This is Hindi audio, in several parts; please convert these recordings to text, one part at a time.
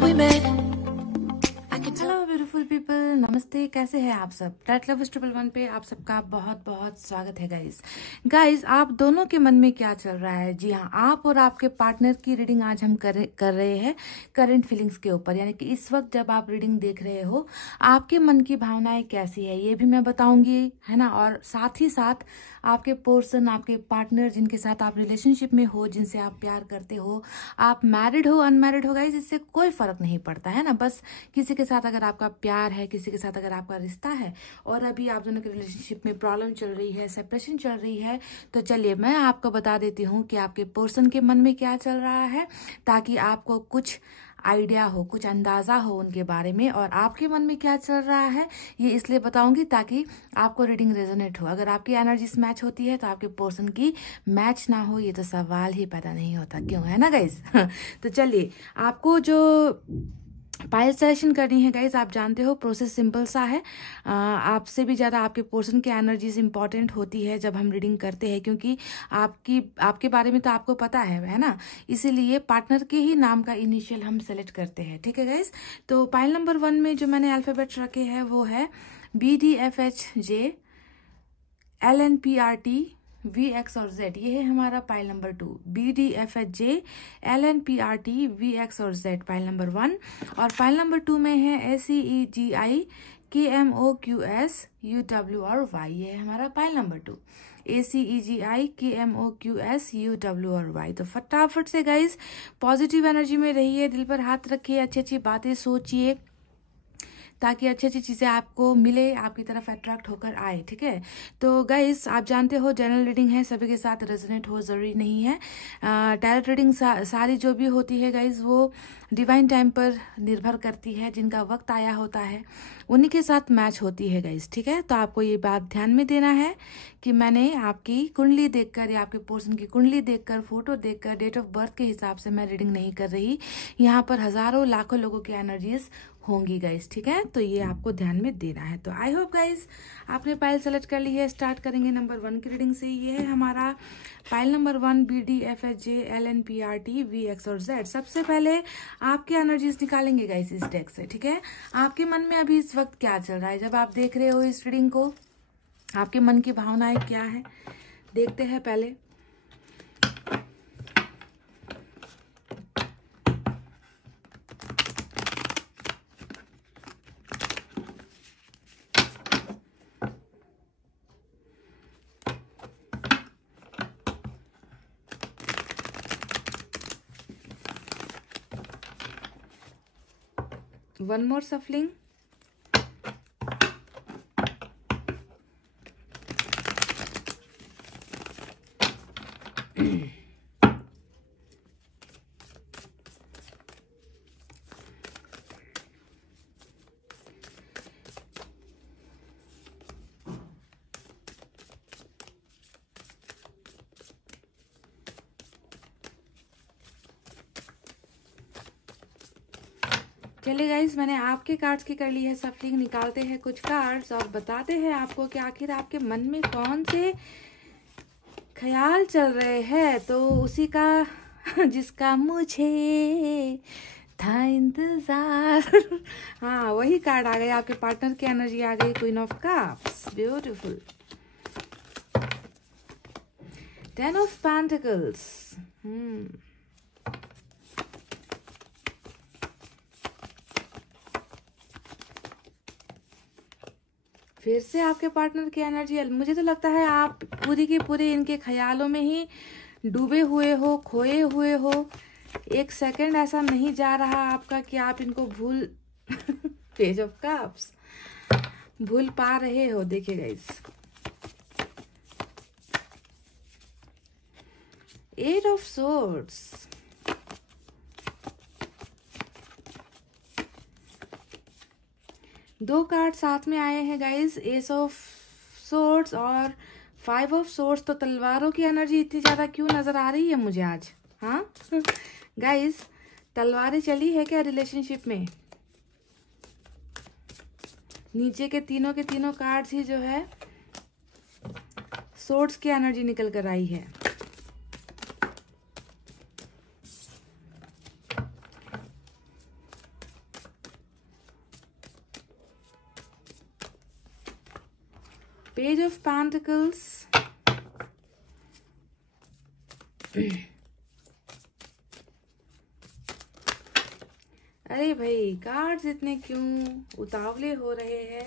we met. Hello beautiful people, नमस्ते। कैसे हैं आप सब? टैट लव 111 पे आप सबका बहुत बहुत स्वागत है गाइस। आप दोनों के मन में क्या चल रहा है? जी हाँ, आप और आपके पार्टनर की रीडिंग आज हम कर रहे हैं करंट फीलिंग्स के ऊपर, यानी कि इस वक्त जब आप रीडिंग देख रहे हो आपके मन की भावनाएं कैसी है ये भी मैं बताऊंगी, है ना। और साथ ही साथ आपके पर्सन, आपके पार्टनर जिनके साथ आप रिलेशनशिप में हो, जिनसे आप प्यार करते हो, आप मैरिड हो अनमैरिड हो गाइस, इससे कोई फर्क नहीं पड़ता, है ना। बस किसी के साथ अगर आपका प्यार है, किसी के साथ अगर आपका रिश्ता है और अभी आप दोनों के रिलेशनशिप में प्रॉब्लम चल रही है, सेपरेशन चल रही है, तो चलिए मैं आपको बता देती हूँ कि आपके पर्सन के मन में क्या चल रहा है, ताकि आपको कुछ आइडिया हो, कुछ अंदाजा हो उनके बारे में। और आपके मन में क्या चल रहा है ये इसलिए बताऊंगी ताकि आपको रीडिंग रेजोनेट हो। अगर आपकी एनर्जीज मैच होती है तो आपके पर्सन की मैच ना हो ये तो सवाल ही पैदा नहीं होता, क्यों, है ना गाइस। तो चलिए, आपको जो पायल सिलेक्शन करनी है गाइज, आप जानते हो प्रोसेस सिंपल सा है। आपसे भी ज़्यादा आपके पर्सन की एनर्जीज इंपॉर्टेंट होती है जब हम रीडिंग करते हैं, क्योंकि आपके बारे में तो आपको पता है ना। इसीलिए पार्टनर के ही नाम का इनिशियल हम सेलेक्ट करते हैं, ठीक है गाइज। तो पायल नंबर 1 में जो मैंने अल्फाबेट्स रखे हैं वो है BDFHJ LNPRT VX और Z। ये है हमारा pile number 2, BDFHJ LNPRT VX और Z पाइल नंबर 1। और पाइल नंबर 2 में है ACEGI KMOQS UW और Y। ये है हमारा pile number 2, ACEGI KMOQS UW और Y। तो फटाफट से गाइज पॉजिटिव एनर्जी में रहिए, दिल पर हाथ रखिए, अच्छी अच्छी बातें सोचिए ताकि अच्छी अच्छी चीज़ें आपको मिले, आपकी तरफ अट्रैक्ट होकर आए, ठीक है। तो गाइस आप जानते हो जनरल रीडिंग है, सभी के साथ रेजोनेट हो जरूरी नहीं है। टैरोट रीडिंग सारी जो भी होती है गाइस वो डिवाइन टाइम पर निर्भर करती है, जिनका वक्त आया होता है उन्हीं के साथ मैच होती है गाइस, ठीक है। तो आपको ये बात ध्यान में देना है कि मैंने आपकी कुंडली देखकर या आपके पर्सन की कुंडली देखकर, फोटो देखकर, डेट ऑफ बर्थ के हिसाब से मैं रीडिंग नहीं कर रही। यहाँ पर हजारों लाखों लोगों की एनर्जीज होंगी गाइस, ठीक है। तो ये आपको ध्यान में देना है। तो आई होप गाइस आपने पाइल सेलेक्ट कर ली है। स्टार्ट करेंगे नंबर 1 की रीडिंग से। ये है हमारा pile number 1 BDFHJ LNPRT VX और Z। सबसे पहले आपके एनर्जीज निकालेंगे गाइस इस डेक से, ठीक है। आपके मन में अभी इस वक्त क्या चल रहा है जब आप देख रहे हो इस रीडिंग को? आपके मन की भावनाएं क्या है देखते हैं पहले। One more shuffling. चलिए गाइज, मैंने आपके कार्ड्स की कर ली है सफलिंग। निकालते हैं कुछ कार्ड्स और बताते हैं आपको कि आखिर आपके मन में कौन से ख्याल चल रहे हैं। तो उसी का जिसका मुझे था इंतजार हाँ, वही कार्ड आ गए। आपके पार्टनर की एनर्जी आ गई, queen of cups, beautiful. 10 of pentacles, फिर से आपके पार्टनर की एनर्जी। मुझे तो लगता है आप पूरी की पूरी इनके ख्यालों में ही डूबे हुए हो, खोए हुए हो। एक सेकंड ऐसा नहीं जा रहा आपका कि आप इनको भूल पेज ऑफ कप्स भूल पा रहे हो। देखिए गाइस, 8 ऑफ सोर्ड्स, दो कार्ड साथ में आए हैं गाइस, एस ऑफ सोर्ड्स और 5 ऑफ सोर्ड्स। तो तलवारों की एनर्जी इतनी ज्यादा क्यों नजर आ रही है मुझे आज? हाँ गाइस, तलवारें चली है क्या रिलेशनशिप में? नीचे के तीनों कार्ड्स ही जो है सोर्ड्स की एनर्जी निकल कर आई है। पेज ऑफ पेंटिकल्स, अरे भाई कार्ड्स इतने क्यों उतावले हो रहे हैं?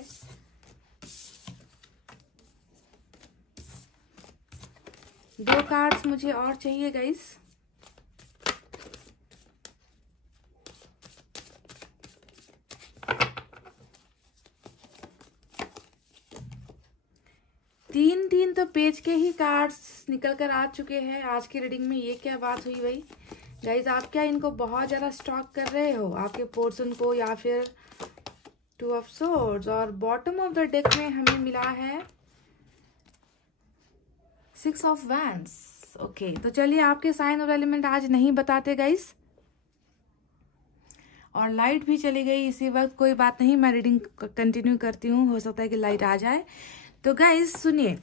दो कार्ड्स मुझे और चाहिए गाइस। तीन तो पेज के ही कार्ड्स निकल कर आ चुके हैं आज की रीडिंग में। ये क्या बात हुई भाई? गाइज आप क्या इनको बहुत ज़्यादा स्टॉक कर रहे हो, आपके पोर्शन को, या फिर टू ऑफ सोर्ड्स? और बॉटम ऑफ द डेक में हमें मिला है 6 ऑफ वैंड्स। ओके, तो चलिए आपके साइन और एलिमेंट आज नहीं बताते गाइज। और लाइट भी चली गई इसी वक्त, कोई बात नहीं, मैं रीडिंग कंटिन्यू करती हूँ, हो सकता है कि लाइट आ जाए। तो गाइज सुनिए,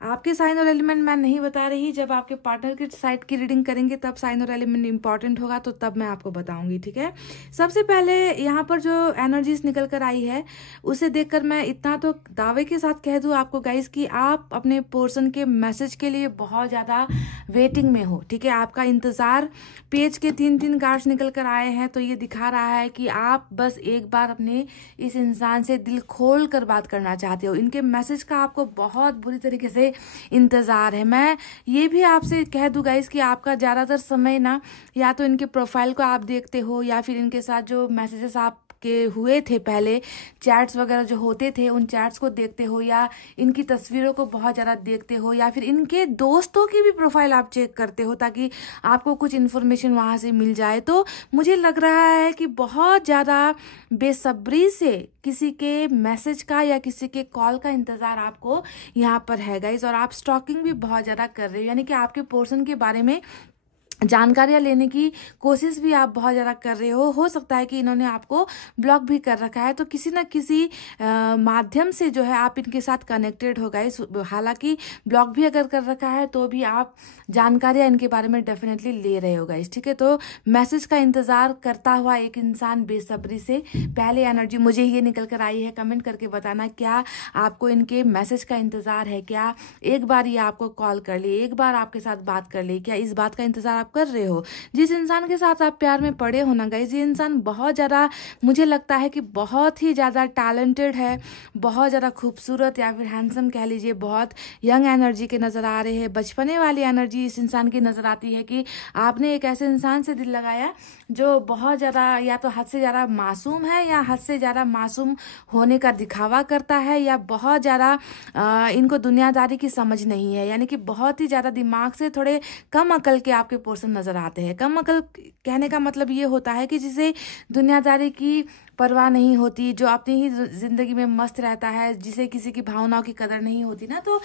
आपके साइन और एलिमेंट मैं नहीं बता रही, जब आपके पार्टनर की साइड की रीडिंग करेंगे तब साइन और एलिमेंट इंपॉर्टेंट होगा, तो तब मैं आपको बताऊंगी, ठीक है। सबसे पहले यहाँ पर जो एनर्जीज निकल कर आई है उसे देखकर मैं इतना तो दावे के साथ कह दूँ आपको गाइस कि आप अपने पर्सन के मैसेज के लिए बहुत ज़्यादा वेटिंग में हो, ठीक है। आपका इंतज़ार, पेज के 3 कार्ड्स निकल कर आए हैं, तो ये दिखा रहा है कि आप बस एक बार अपने इस इंसान से दिल खोल कर बात करना चाहते हो। इनके मैसेज का आपको बहुत बुरी तरीके से इंतजार है। मैं ये भी आपसे कह दूं गाइस कि आपका ज्यादातर समय ना, या तो इनके प्रोफाइल को आप देखते हो, या फिर इनके साथ जो मैसेजेस आप के हुए थे पहले, चैट्स वगैरह जो होते थे, उन चैट्स को देखते हो, या इनकी तस्वीरों को बहुत ज़्यादा देखते हो, या फिर इनके दोस्तों की भी प्रोफाइल आप चेक करते हो ताकि आपको कुछ इन्फॉर्मेशन वहाँ से मिल जाए। तो मुझे लग रहा है कि बहुत ज़्यादा बेसब्री से किसी के मैसेज का या किसी के कॉल का इंतज़ार आपको यहाँ पर है गाइस। और आप स्टॉकिंग भी बहुत ज़्यादा कर रहे हो, यानी कि आपके पर्सन के बारे में जानकारियां लेने की कोशिश भी आप बहुत ज़्यादा कर रहे हो सकता है कि इन्होंने आपको ब्लॉक भी कर रखा है, तो किसी न किसी माध्यम से जो है आप इनके साथ कनेक्टेड हो गए। हालांकि ब्लॉक भी अगर कर रखा है तो भी आप जानकारियां इनके बारे में डेफिनेटली ले रहे हो गाइस, ठीक है। तो मैसेज का इंतज़ार करता हुआ एक इंसान बेसब्री से, पहले एनर्जी मुझे ये निकल कर आई है, कमेंट करके बताना क्या आपको इनके मैसेज का इंतज़ार है, क्या एक बार ये आपको कॉल कर ले, एक बार आपके साथ बात कर ले, क्या इस बात का इंतज़ार कर रहे हो। जिस इंसान के साथ आप प्यार में पड़े हो ना गाइस, ये इंसान बहुत ज़्यादा, मुझे लगता है कि बहुत ही ज़्यादा टैलेंटेड है, बहुत ज़्यादा खूबसूरत या फिर हैंडसम कह लीजिए, बहुत यंग एनर्जी के नज़र आ रहे हैं, बचपने वाली एनर्जी इस इंसान की नज़र आती है कि आपने एक ऐसे इंसान से दिल लगाया जो बहुत ज़्यादा या तो हद से ज़्यादा मासूम है, या हद से ज़्यादा मासूम होने का दिखावा करता है, या बहुत ज़्यादा इनको दुनियादारी की समझ नहीं है, यानी कि बहुत ही ज़्यादा दिमाग से थोड़े कम अकल के आपके पर्सन नजर आते हैं। कम अकल कहने का मतलब ये होता है कि जिसे दुनियादारी की परवाह नहीं होती, जो अपनी ही जिंदगी में मस्त रहता है, जिसे किसी की भावनाओं की कदर नहीं होती ना। तो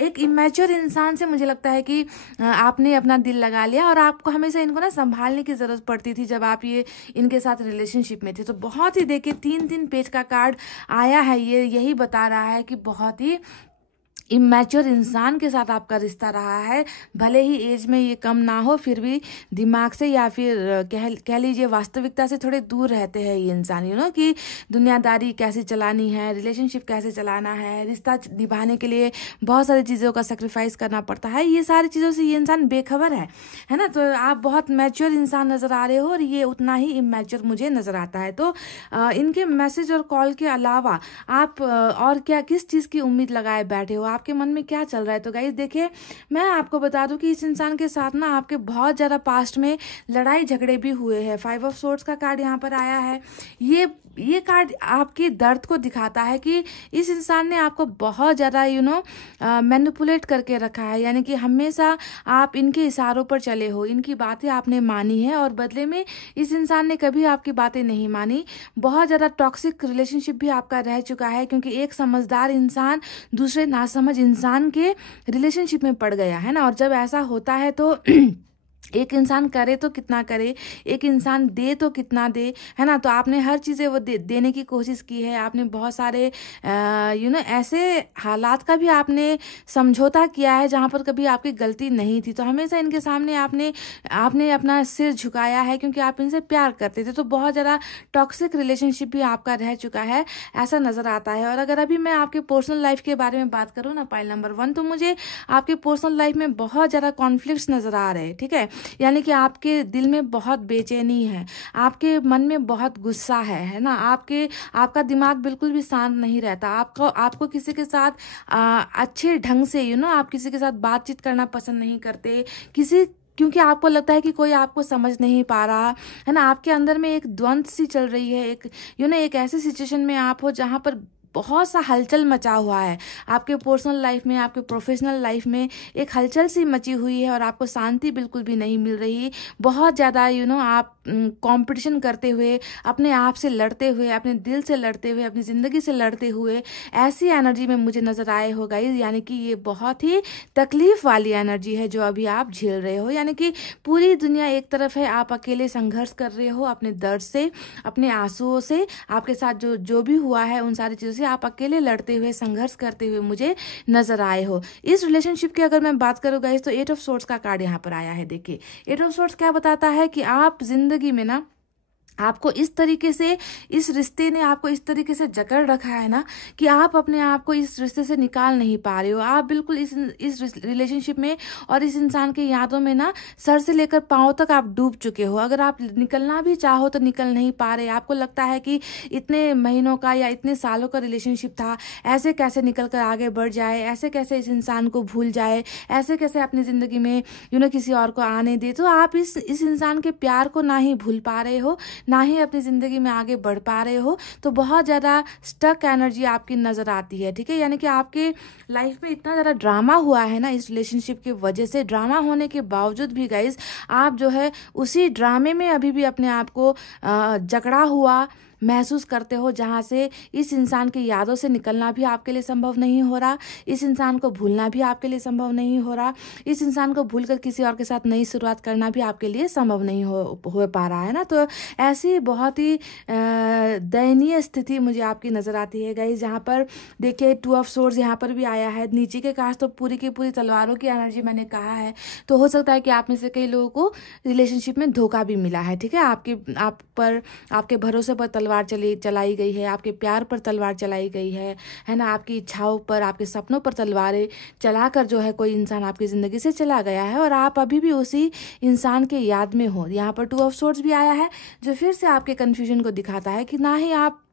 एक इमेच्योर इंसान से मुझे लगता है कि आपने अपना दिल लगा लिया, और आपको हमेशा इनको ना संभालने की जरूरत पड़ती थी जब आप ये इनके साथ रिलेशनशिप में थे। तो बहुत ही, देखिए 3 पेज का कार्ड आया है, ये यही बता रहा है कि बहुत ही इमेच्योर इंसान के साथ आपका रिश्ता रहा है। भले ही एज में ये कम ना हो, फिर भी दिमाग से या फिर कह लीजिए वास्तविकता से थोड़े दूर रहते हैं ये इंसान, कि दुनियादारी कैसे चलानी है, रिलेशनशिप कैसे चलाना है, रिश्ता निभाने के लिए बहुत सारी चीज़ों का सेक्रीफाइस करना पड़ता है, ये सारी चीज़ों से ये इंसान बेखबर है ना। तो आप बहुत मैच्योर इंसान नज़र आ रहे हो, और ये उतना ही इमेच्योर मुझे नज़र आता है। तो इनके मैसेज और कॉल के अलावा आप और क्या, किस चीज़ की उम्मीद लगाए बैठे हो, आपके मन में क्या चल रहा है? तो गाइस देखिए, मैं आपको बता दूं कि इस इंसान के साथ ना आपके बहुत ज़्यादा पास्ट में लड़ाई झगड़े भी हुए हैं। 5 ऑफ सोर्ड्स का कार्ड यहाँ पर आया है। ये कार्ड आपके दर्द को दिखाता है कि इस इंसान ने आपको बहुत ज़्यादा मैनिपुलेट करके रखा है, यानी कि हमेशा आप इनके इशारों पर चले हो, इनकी बातें आपने मानी है, और बदले में इस इंसान ने कभी आपकी बातें नहीं मानी। बहुत ज़्यादा टॉक्सिक रिलेशनशिप भी आपका रह चुका है, क्योंकि एक समझदार इंसान दूसरे नासमझ इंसान के रिलेशनशिप में पड़ गया है ना। और जब ऐसा होता है तो एक इंसान करे तो कितना करे, एक इंसान दे तो कितना दे, है ना। तो आपने हर चीज़ें वो देने की कोशिश की है। आपने बहुत सारे ऐसे हालात का भी आपने समझौता किया है जहाँ पर कभी आपकी गलती नहीं थी। तो हमेशा इनके सामने आपने अपना सिर झुकाया है, क्योंकि आप इनसे प्यार करते थे। तो बहुत ज़्यादा टॉक्सिक रिलेशनशिप भी आपका रह चुका है, ऐसा नज़र आता है। और अगर अभी मैं आपके पर्सनल लाइफ के बारे में बात करूँ ना, पाइल नंबर 1, तो मुझे आपके पर्सनल लाइफ में बहुत ज़्यादा कॉन्फ्लिक्ट्स नज़र आ रहे हैं, ठीक है। यानी कि आपके दिल में बहुत बेचैनी है, आपके मन में बहुत गुस्सा है ना। आपका दिमाग बिल्कुल भी शांत नहीं रहता। आपको किसी के साथ अच्छे ढंग से आप किसी के साथ बातचीत करना पसंद नहीं करते, क्योंकि आपको लगता है कि कोई आपको समझ नहीं पा रहा, है ना। आपके अंदर में एक द्वंद सी चल रही है, एक ऐसे सिचुएशन में आप हो जहां पर बहुत सा हलचल मचा हुआ है। आपके पर्सनल लाइफ में, आपके प्रोफेशनल लाइफ में एक हलचल सी मची हुई है और आपको शांति बिल्कुल भी नहीं मिल रही। बहुत ज़्यादा आप कंपटीशन करते हुए, अपने आप से लड़ते हुए, अपने दिल से लड़ते हुए, अपनी ज़िंदगी से लड़ते हुए ऐसी एनर्जी में मुझे नज़र आए हो गाइस। यानी कि ये बहुत ही तकलीफ वाली एनर्जी है जो अभी आप झेल रहे हो। यानी कि पूरी दुनिया एक तरफ है, आप अकेले संघर्ष कर रहे हो अपने दर्द से, अपने आंसुओं से, आपके साथ जो भी हुआ है उन सारी चीज़ों से आप अकेले लड़ते हुए, संघर्ष करते हुए मुझे नजर आए हो। इस रिलेशनशिप की अगर मैं बात करूँ गाइस, तो 8 ऑफ सोर्ड्स का कार्ड यहाँ पर आया है। देखिए 8 ऑफ सोर्ड्स क्या बताता है कि आप जिंदगी में ना, आपको इस तरीके से, इस रिश्ते ने आपको इस तरीके से जकड़ रखा है ना कि आप अपने आप को इस रिश्ते से निकाल नहीं पा रहे हो। आप बिल्कुल इस रिलेशनशिप में और इस इंसान की यादों में ना सर से लेकर पांव तक आप डूब चुके हो। अगर आप निकलना भी चाहो तो निकल नहीं पा रहे। आपको लगता है कि इतने महीनों का या इतने सालों का रिलेशनशिप था, ऐसे कैसे निकल कर आगे बढ़ जाए, ऐसे कैसे इस इंसान को भूल जाए, ऐसे कैसे अपनी जिंदगी में किसी और को आने दे। तो आप इस इंसान के प्यार को ना ही भूल पा रहे हो, ना ही अपनी जिंदगी में आगे बढ़ पा रहे हो। तो बहुत ज्यादा स्टक एनर्जी आपकी नजर आती है, ठीक है। यानी कि आपके लाइफ में इतना ज्यादा ड्रामा हुआ है ना इस रिलेशनशिप की वजह से। ड्रामा होने के बावजूद भी गाइस, आप जो है उसी ड्रामे में अभी भी अपने आप को जकड़ा हुआ महसूस करते हो, जहाँ से इस इंसान की यादों से निकलना भी आपके लिए संभव नहीं हो रहा, इस इंसान को भूलना भी आपके लिए संभव नहीं हो रहा, इस इंसान को भूलकर किसी और के साथ नई शुरुआत करना भी आपके लिए संभव नहीं हो पा रहा है ना। तो ऐसी बहुत ही दयनीय स्थिति मुझे आपकी नजर आती है गाइस, जहाँ पर देखिए 2 ऑफ सोर्ड्स यहाँ पर भी आया है। नीचे के काश तो पूरी की पूरी तलवारों की एनर्जी मैंने कहा है। तो हो सकता है कि आप में से कई लोगों को रिलेशनशिप में धोखा भी मिला है, ठीक है। आपके भरोसे पर तलवार चलाई गई है, आपके प्यार पर तलवार चलाई गई है ना। आपकी इच्छाओं पर, आपके सपनों पर तलवारें चलाकर जो है कोई इंसान आपकी जिंदगी से चला गया है और आप अभी भी उसी इंसान के याद में हो। यहाँ पर 2 ऑफ सोर्ड्स भी आया है, जो फिर से आपके कंफ्यूजन को दिखाता है कि ना ही आप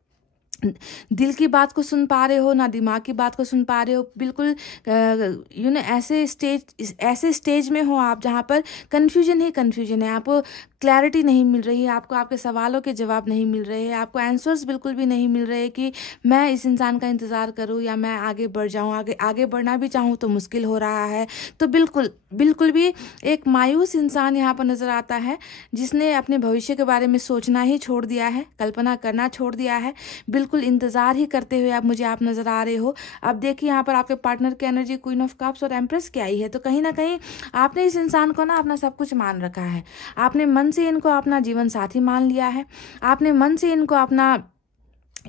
दिल की बात को सुन पा रहे हो, ना दिमाग की बात को सुन पा रहे हो। बिल्कुल ऐसे स्टेज में हो आप जहाँ पर कंफ्यूजन ही कंफ्यूजन है। आपको क्लैरिटी नहीं मिल रही है, आपको आपके सवालों के जवाब नहीं मिल रहे हैं, आपको आंसर्स बिल्कुल भी नहीं मिल रहे कि मैं इस इंसान का इंतजार करूं या मैं आगे बढ़ जाऊं। आगे बढ़ना भी चाहूं तो मुश्किल हो रहा है। तो बिल्कुल भी एक मायूस इंसान यहाँ पर नजर आता है, जिसने अपने भविष्य के बारे में सोचना ही छोड़ दिया है, कल्पना करना छोड़ दिया है। बिल्कुल इंतजार ही करते हुए आप नजर आ रहे हो। अब देखिए यहाँ पर आपके पार्टनर की एनर्जी क्वीन ऑफ कप्स और एम्प्रेस की आई है। तो कहीं ना कहीं आपने इस इंसान को ना अपना सब कुछ मान रखा है। आपने मन से इनको अपना जीवन साथी मान लिया है, आपने मन से इनको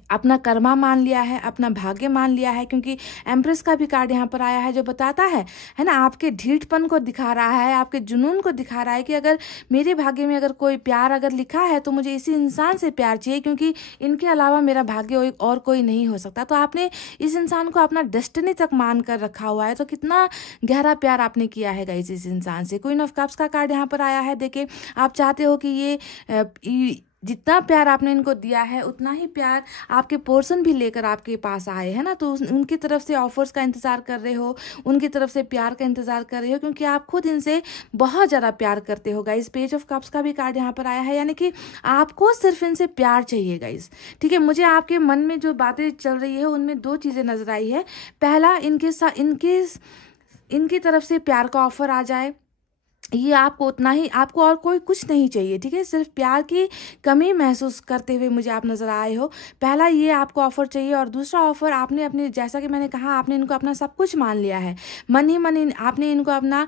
अपना कर्मा मान लिया है, अपना भाग्य मान लिया है। क्योंकि एम्प्रेस का भी कार्ड यहाँ पर आया है, जो बताता है ना, आपके ढीठपन को दिखा रहा है, आपके जुनून को दिखा रहा है कि अगर मेरे भाग्य में अगर कोई प्यार अगर लिखा है तो मुझे इसी इंसान से प्यार चाहिए, क्योंकि इनके अलावा मेरा भाग्य और कोई नहीं हो सकता। तो आपने इस इंसान को अपना डेस्टिनी तक मान कर रखा हुआ है। तो कितना गहरा प्यार आपने किया है गाइस इस इंसान से। क्वीन ऑफ कप्स का कार्ड यहाँ पर आया है। देखिए आप चाहते हो कि ये जितना प्यार आपने इनको दिया है उतना ही प्यार आपके पर्सन भी लेकर आपके पास आए, है ना। तो उनकी तरफ से ऑफर्स का इंतजार कर रहे हो, उनकी तरफ से प्यार का इंतजार कर रहे हो, क्योंकि आप खुद इनसे बहुत ज्यादा प्यार करते हो गाइस। पेज ऑफ कप्स का भी कार्ड यहाँ पर आया है, यानी कि आपको सिर्फ इनसे प्यार चाहिए गाइस, ठीक है। मुझे आपके मन में जो बातें चल रही है उनमें 2 चीजें नजर आई है। पहला, इनकी तरफ से प्यार का ऑफर आ जाए, ये आपको उतना ही, आपको और कोई कुछ नहीं चाहिए, ठीक है। सिर्फ प्यार की कमी महसूस करते हुए मुझे आप नजर आए हो। पहला ये आपको ऑफर चाहिए, और दूसरा ऑफर आपने अपने, जैसा कि मैंने कहा, आपने इनको अपना सब कुछ मान लिया है, मन ही मन आपने इनको अपना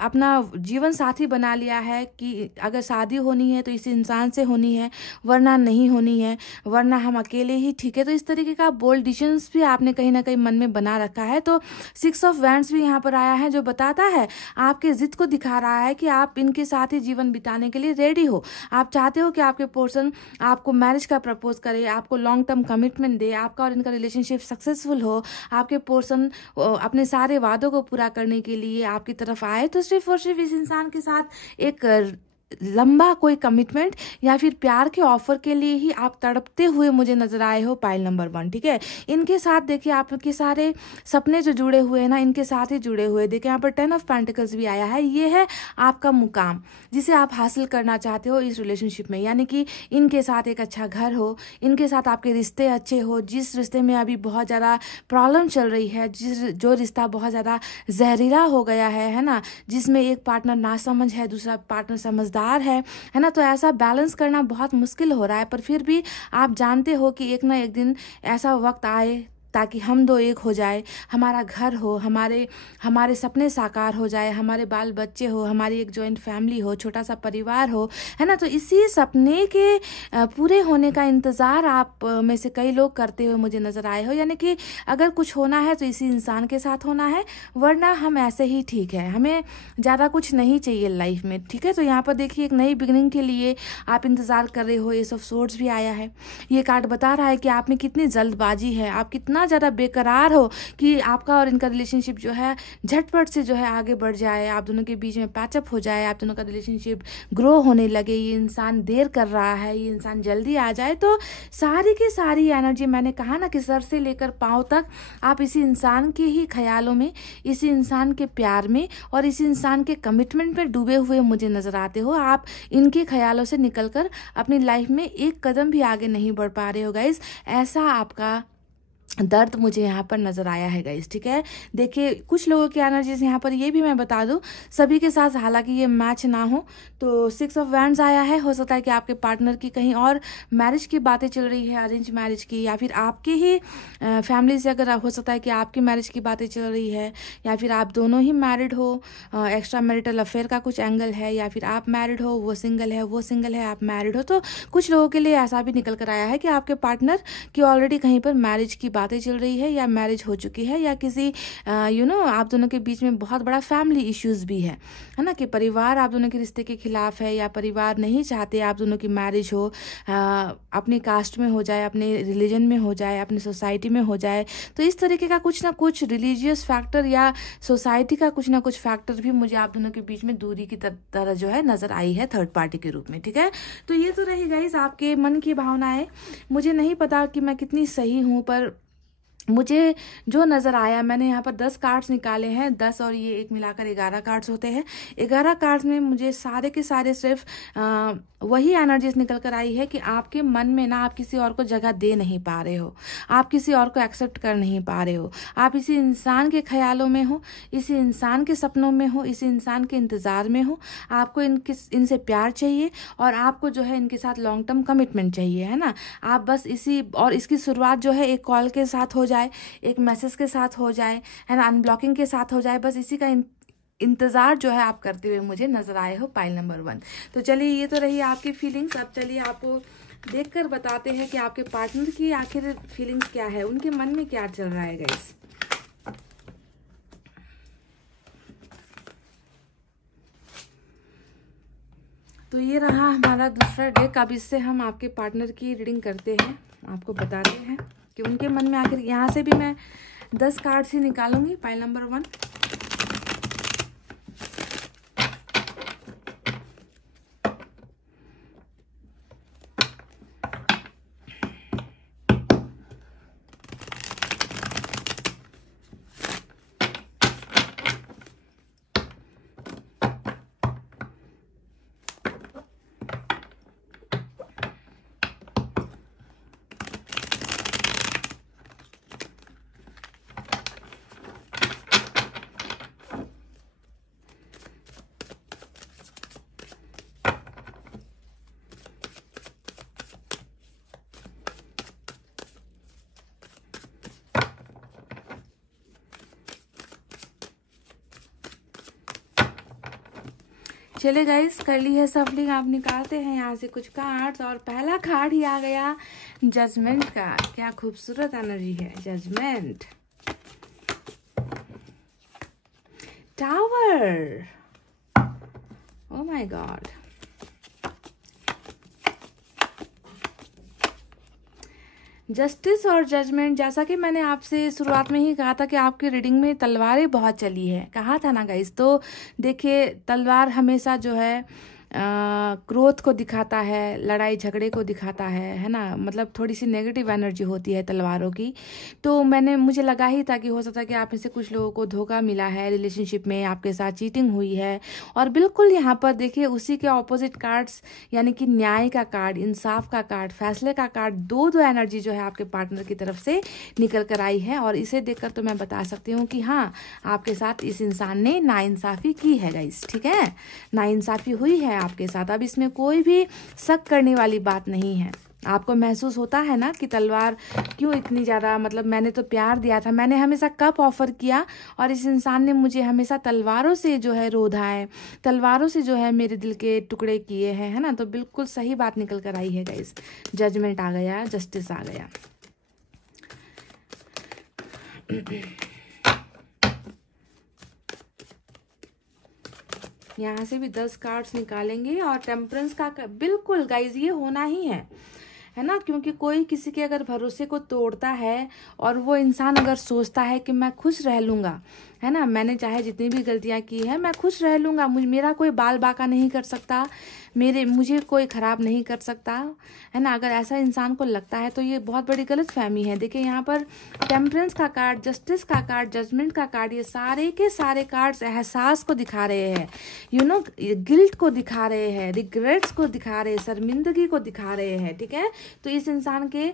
अपना जीवन साथी बना लिया है कि अगर शादी होनी है तो इस इंसान से होनी है, वरना नहीं होनी है, वरना हम अकेले ही ठीक है। तो इस तरीके का बोल्ड डिसीजंस भी आपने कहीं ना कहीं मन में बना रखा है। तो 6 ऑफ वैंड्स भी यहाँ पर आया है, जो बताता है आपके जिद को दिखा रहा है कि आप इनके साथ ही जीवन बिताने के लिए रेडी हो। आप चाहते हो कि आपके पर्सन आपको मैरिज का प्रपोज करे, आपको लॉन्ग टर्म कमिटमेंट दे, आपका और इनका रिलेशनशिप सक्सेसफुल हो, आपके पर्सन अपने सारे वादों को पूरा करने के लिए आपकी तरफ आए। तो सिर्फ और सिर्फ इस इंसान के साथ एक लंबा कोई कमिटमेंट या फिर प्यार के ऑफर के लिए ही आप तड़पते हुए मुझे नजर आए हो, पाइल नंबर 1, ठीक है। इनके साथ देखिए आपके सारे सपने जो जुड़े हुए हैं ना, इनके साथ ही जुड़े हुए। देखिए यहाँ पर 10 ऑफ पेंटिकल्स भी आया है। ये है आपका मुकाम जिसे आप हासिल करना चाहते हो इस रिलेशनशिप में, यानी कि इनके साथ एक अच्छा घर हो, इनके साथ आपके रिश्ते अच्छे हो। जिस रिश्ते में अभी बहुत ज़्यादा प्रॉब्लम चल रही है, जो रिश्ता बहुत ज़्यादा जहरीला हो गया है ना, जिसमें एक पार्टनर नासमझ है, दूसरा पार्टनर समझदार है ना, तो ऐसा बैलेंस करना बहुत मुश्किल हो रहा है। पर फिर भी आप जानते हो कि एक ना एक दिन ऐसा वक्त आए ताकि हम दो एक हो जाए, हमारा घर हो, हमारे सपने साकार हो जाए, हमारे बाल बच्चे हो, हमारी एक जॉइंट फैमिली हो, छोटा सा परिवार हो, है ना। तो इसी सपने के पूरे होने का इंतज़ार आप में से कई लोग करते हुए मुझे नज़र आए हो। यानी कि अगर कुछ होना है तो इसी इंसान के साथ होना है, वरना हम ऐसे ही ठीक है, हमें ज़्यादा कुछ नहीं चाहिए लाइफ में, ठीक है। तो यहाँ पर देखिए एक नई बिगनिंग के लिए आप इंतज़ार कर रहे हो। एस ऑफ सोर्ड्स भी आया है। ये कार्ड बता रहा है कि आप में कितनी जल्दबाजी है, आप कितना ज़्यादा बेकरार हो कि आपका और इनका रिलेशनशिप जो है झटपट से जो है आगे बढ़ जाए, आप दोनों के बीच में पैचअप हो जाए, आप दोनों का रिलेशनशिप ग्रो होने लगे। ये इंसान देर कर रहा है, ये इंसान जल्दी आ जाए। तो सारी की सारी एनर्जी, मैंने कहा ना कि सर से लेकर पांव तक आप इसी इंसान के ही ख्यालों में, इसी इंसान के प्यार में और इसी इंसान के कमिटमेंट पे डूबे हुए मुझे नजर आते हो। आप इनके ख्यालों से निकलकर अपनी लाइफ में एक कदम भी आगे नहीं बढ़ पा रहे हो गाइस। ऐसा आपका दर्द मुझे यहाँ पर नजर आया है गाइस, ठीक है। देखिए कुछ लोगों की एनर्जीज यहाँ पर, ये भी मैं बता दूं सभी के साथ हालांकि ये मैच ना हो, तो 6 ऑफ वैंड्स आया है। हो सकता है कि आपके पार्टनर की कहीं और मैरिज की बातें चल रही है, अरेंज मैरिज की, या फिर आपके ही फैमिली से अगर हो सकता है कि आपकी मैरिज की बातें चल रही है, या फिर आप दोनों ही मैरिड हो, एक्स्ट्रा मैरिटल अफेयर का कुछ एंगल है, या फिर आप मैरिड हो, वो सिंगल है, वो सिंगल है, आप मैरिड हो। तो कुछ लोगों के लिए ऐसा भी निकल कर आया है कि आपके पार्टनर की ऑलरेडी कहीं पर मैरिज की बातें चल रही है, या मैरिज हो चुकी है, या किसी आप दोनों के बीच में बहुत बड़ा फैमिली इश्यूज भी है ना, कि परिवार आप दोनों के रिश्ते के खिलाफ है, या परिवार नहीं चाहते आप दोनों की मैरिज हो, अपनी कास्ट में हो जाए, अपने रिलीजन में हो जाए, अपनी सोसाइटी में हो जाए। तो इस तरीके का कुछ ना कुछ रिलीजियस फैक्टर या सोसाइटी का कुछ ना कुछ फैक्टर भी मुझे आप दोनों के बीच में दूरी की तरह जो है नजर आई है, थर्ड पार्टी के रूप में, ठीक है। तो ये तो रही गाइस आपके मन की भावनाएं। मुझे नहीं पता कि मैं कितनी सही हूं, पर मुझे जो नज़र आया, मैंने यहाँ पर 10 कार्ड्स निकाले हैं, 10 और ये एक मिलाकर 11 कार्ड्स होते हैं। 11 कार्ड्स में मुझे सारे के सारे सिर्फ वही एनर्जीज निकल कर आई है कि आपके मन में ना आप किसी और को जगह दे नहीं पा रहे हो, आप किसी और को एक्सेप्ट कर नहीं पा रहे हो, आप इसी इंसान के ख्यालों में हो, इसी इंसान के सपनों में हो, इसी इंसान के इंतज़ार में हो। आपको इनसे प्यार चाहिए और आपको जो है इनके साथ लॉन्ग टर्म कमिटमेंट चाहिए, है ना। आप बस इसी, और इसकी शुरुआत जो है एक कॉल के साथ हो जाए, एक मैसेज के साथ हो जाए, है ना, अनब्लॉकिंग के साथ हो जाए, बस इसी का इंतजार जो है आप करते हुए मुझे नजर आए हो, पाइल नंबर 1। तो चलिए ये तो रही आपकी फीलिंग्स। अब चलिए आपको देखकर बताते हैं कि आपके पार्टनर की आखिर फीलिंग्स क्या है, उनके मन में क्या चल रहा है गाइस। तो ये रहा हमारा दूसरा डेक। अब इससे हम आपके पार्टनर की रीडिंग करते हैं, आपको बताते हैं कि उनके मन में आखिर, यहाँ से भी मैं 10 कार्ड्स ही निकालूंगी, पाइल नंबर 1। चले गाइस, कर ली है सफलिंग। आप निकालते हैं यहाँ से कुछ कार्ड्स और पहला कार्ड ही आ गया जजमेंट का। क्या खूबसूरत एनर्जी है, judgement, tower, oh my god, justice और जजमेंट। जैसा कि मैंने आपसे शुरुआत में ही कहा था कि आपकी रीडिंग में तलवारें बहुत चली है, कहा था ना गाइस। तो देखिए, तलवार हमेशा जो है क्रोध को दिखाता है, लड़ाई झगड़े को दिखाता है ना। मतलब थोड़ी सी नेगेटिव एनर्जी होती है तलवारों की। तो मुझे लगा ही था कि हो सकता है कि आप में से कुछ लोगों को धोखा मिला है रिलेशनशिप में, आपके साथ चीटिंग हुई है। और बिल्कुल यहाँ पर देखिए उसी के ऑपोजिट कार्ड्स, यानी कि न्याय का कार्ड, इंसाफ का कार्ड, फैसले का कार्ड, दो एनर्जी जो है आपके पार्टनर की तरफ से निकल कर आई है। और इसे देखकर तो मैं बता सकती हूँ कि हाँ, आपके साथ इस इंसान ने नाइंसाफी की है गाइस, ठीक है, नाइंसाफी हुई है आपके साथ। अब इसमें कोई भी शक करने वाली बात नहीं है। आपको महसूस होता है ना कि तलवार क्यों इतनी ज़्यादा, मतलब मैंने तो प्यार दिया था, मैंने हमेशा कप ऑफर किया और इस इंसान ने मुझे हमेशा तलवारों से जो है रोधा है, तलवारों से जो है मेरे दिल के टुकड़े किए हैं, है ना। तो बिल्कुल सही बात निकल कर आई है गाइस। जजमेंट आ गया, जस्टिस आ गया। यहाँ से भी 10 कार्ड्स निकालेंगे और टेम्परेंस का बिल्कुल गाइज ये होना ही है ना। क्योंकि कोई किसी के अगर भरोसे को तोड़ता है और वो इंसान अगर सोचता है कि मैं खुश रह लूँगा, है ना, मैंने चाहे जितनी भी गलतियाँ की है मैं खुश रह लूँगा, मेरा कोई बाल बाका नहीं कर सकता, मुझे कोई ख़राब नहीं कर सकता, है ना, अगर ऐसा इंसान को लगता है तो ये बहुत बड़ी गलतफहमी है। देखिए यहाँ पर टेम्परेंस का कार्ड, जस्टिस का कार्ड, जजमेंट का कार्ड, ये सारे के सारे कार्ड्स एहसास को दिखा रहे हैं, गिल्ट को दिखा रहे हैं, रिग्रेट्स को दिखा रहे हैं, शर्मिंदगी को दिखा रहे हैं, ठीक है। तो इस इंसान के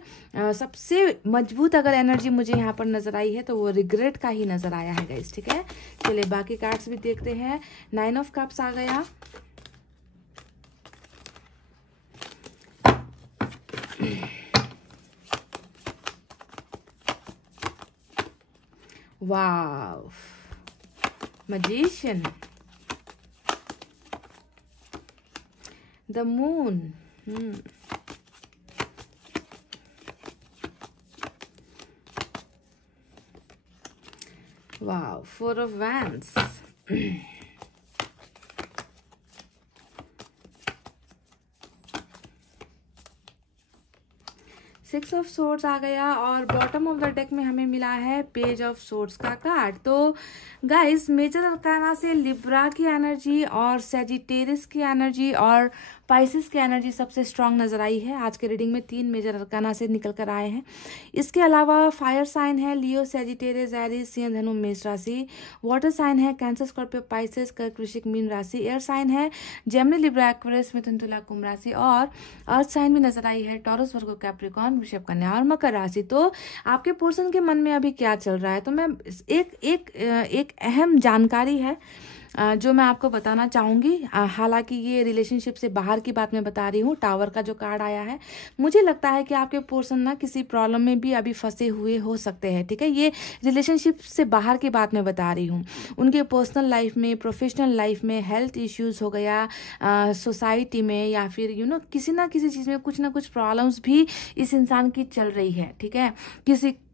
सबसे मजबूत अगर एनर्जी मुझे यहाँ पर नजर आई है तो वो रिग्रेट का ही नजर आया है गाइस, ठीक है। चलिए बाकी कार्ड्स भी देखते हैं। 9 ऑफ कप्स आ गया, wow, magician, the moon, wow, 4 of wands, 6 of swords आ गया और बॉटम ऑफ द डेक में हमें मिला है पेज ऑफ सोर्ड्स का कार्ड। तो गाइस, मेजर अरकाना से लिब्रा की एनर्जी और सैजिटेरियस की एनर्जी और पाइसेस की एनर्जी सबसे स्ट्रांग नजर आई है। आज के रीडिंग में 3 मेजर अरकाना से निकल कर आए हैं। इसके अलावा फायर साइन है लियो, सैजिटेरियस, एरीज, सिंह, धनु, मेष राशि। वाटर साइन है कैंसर, स्कॉर्पियो, पाइसेस, कर्क, वृश्चिक, मीन राशि। एयर साइन है जेमिनी, लिब्रा, एक्वेरियस, मिथुन, तुला, कुंभ राशि। और अर्थ साइन भी नजर आई है टॉरस, वर्गो, कैप्रिकॉर्न, वृषभ, कन्या और मकर राशि। तो आपके पर्सन के मन में अभी क्या चल रहा है, तो मैं एक अहम जानकारी है जो मैं आपको बताना चाहूंगी। हालांकि ये रिलेशनशिप से बाहर की बात मैं बता रही हूँ। टावर का जो कार्ड आया है, मुझे लगता है कि आपके पर्सन ना किसी प्रॉब्लम में भी अभी फंसे हुए हो सकते हैं, ठीक है। ये रिलेशनशिप से बाहर की बात मैं बता रही हूँ। उनके पर्सनल लाइफ में, प्रोफेशनल लाइफ में हेल्थ इश्यूज हो गया, सोसाइटी में, या फिर किसी ना किसी चीज़ में कुछ ना कुछ प्रॉब्लम्स भी इस इंसान की चल रही है, ठीक है।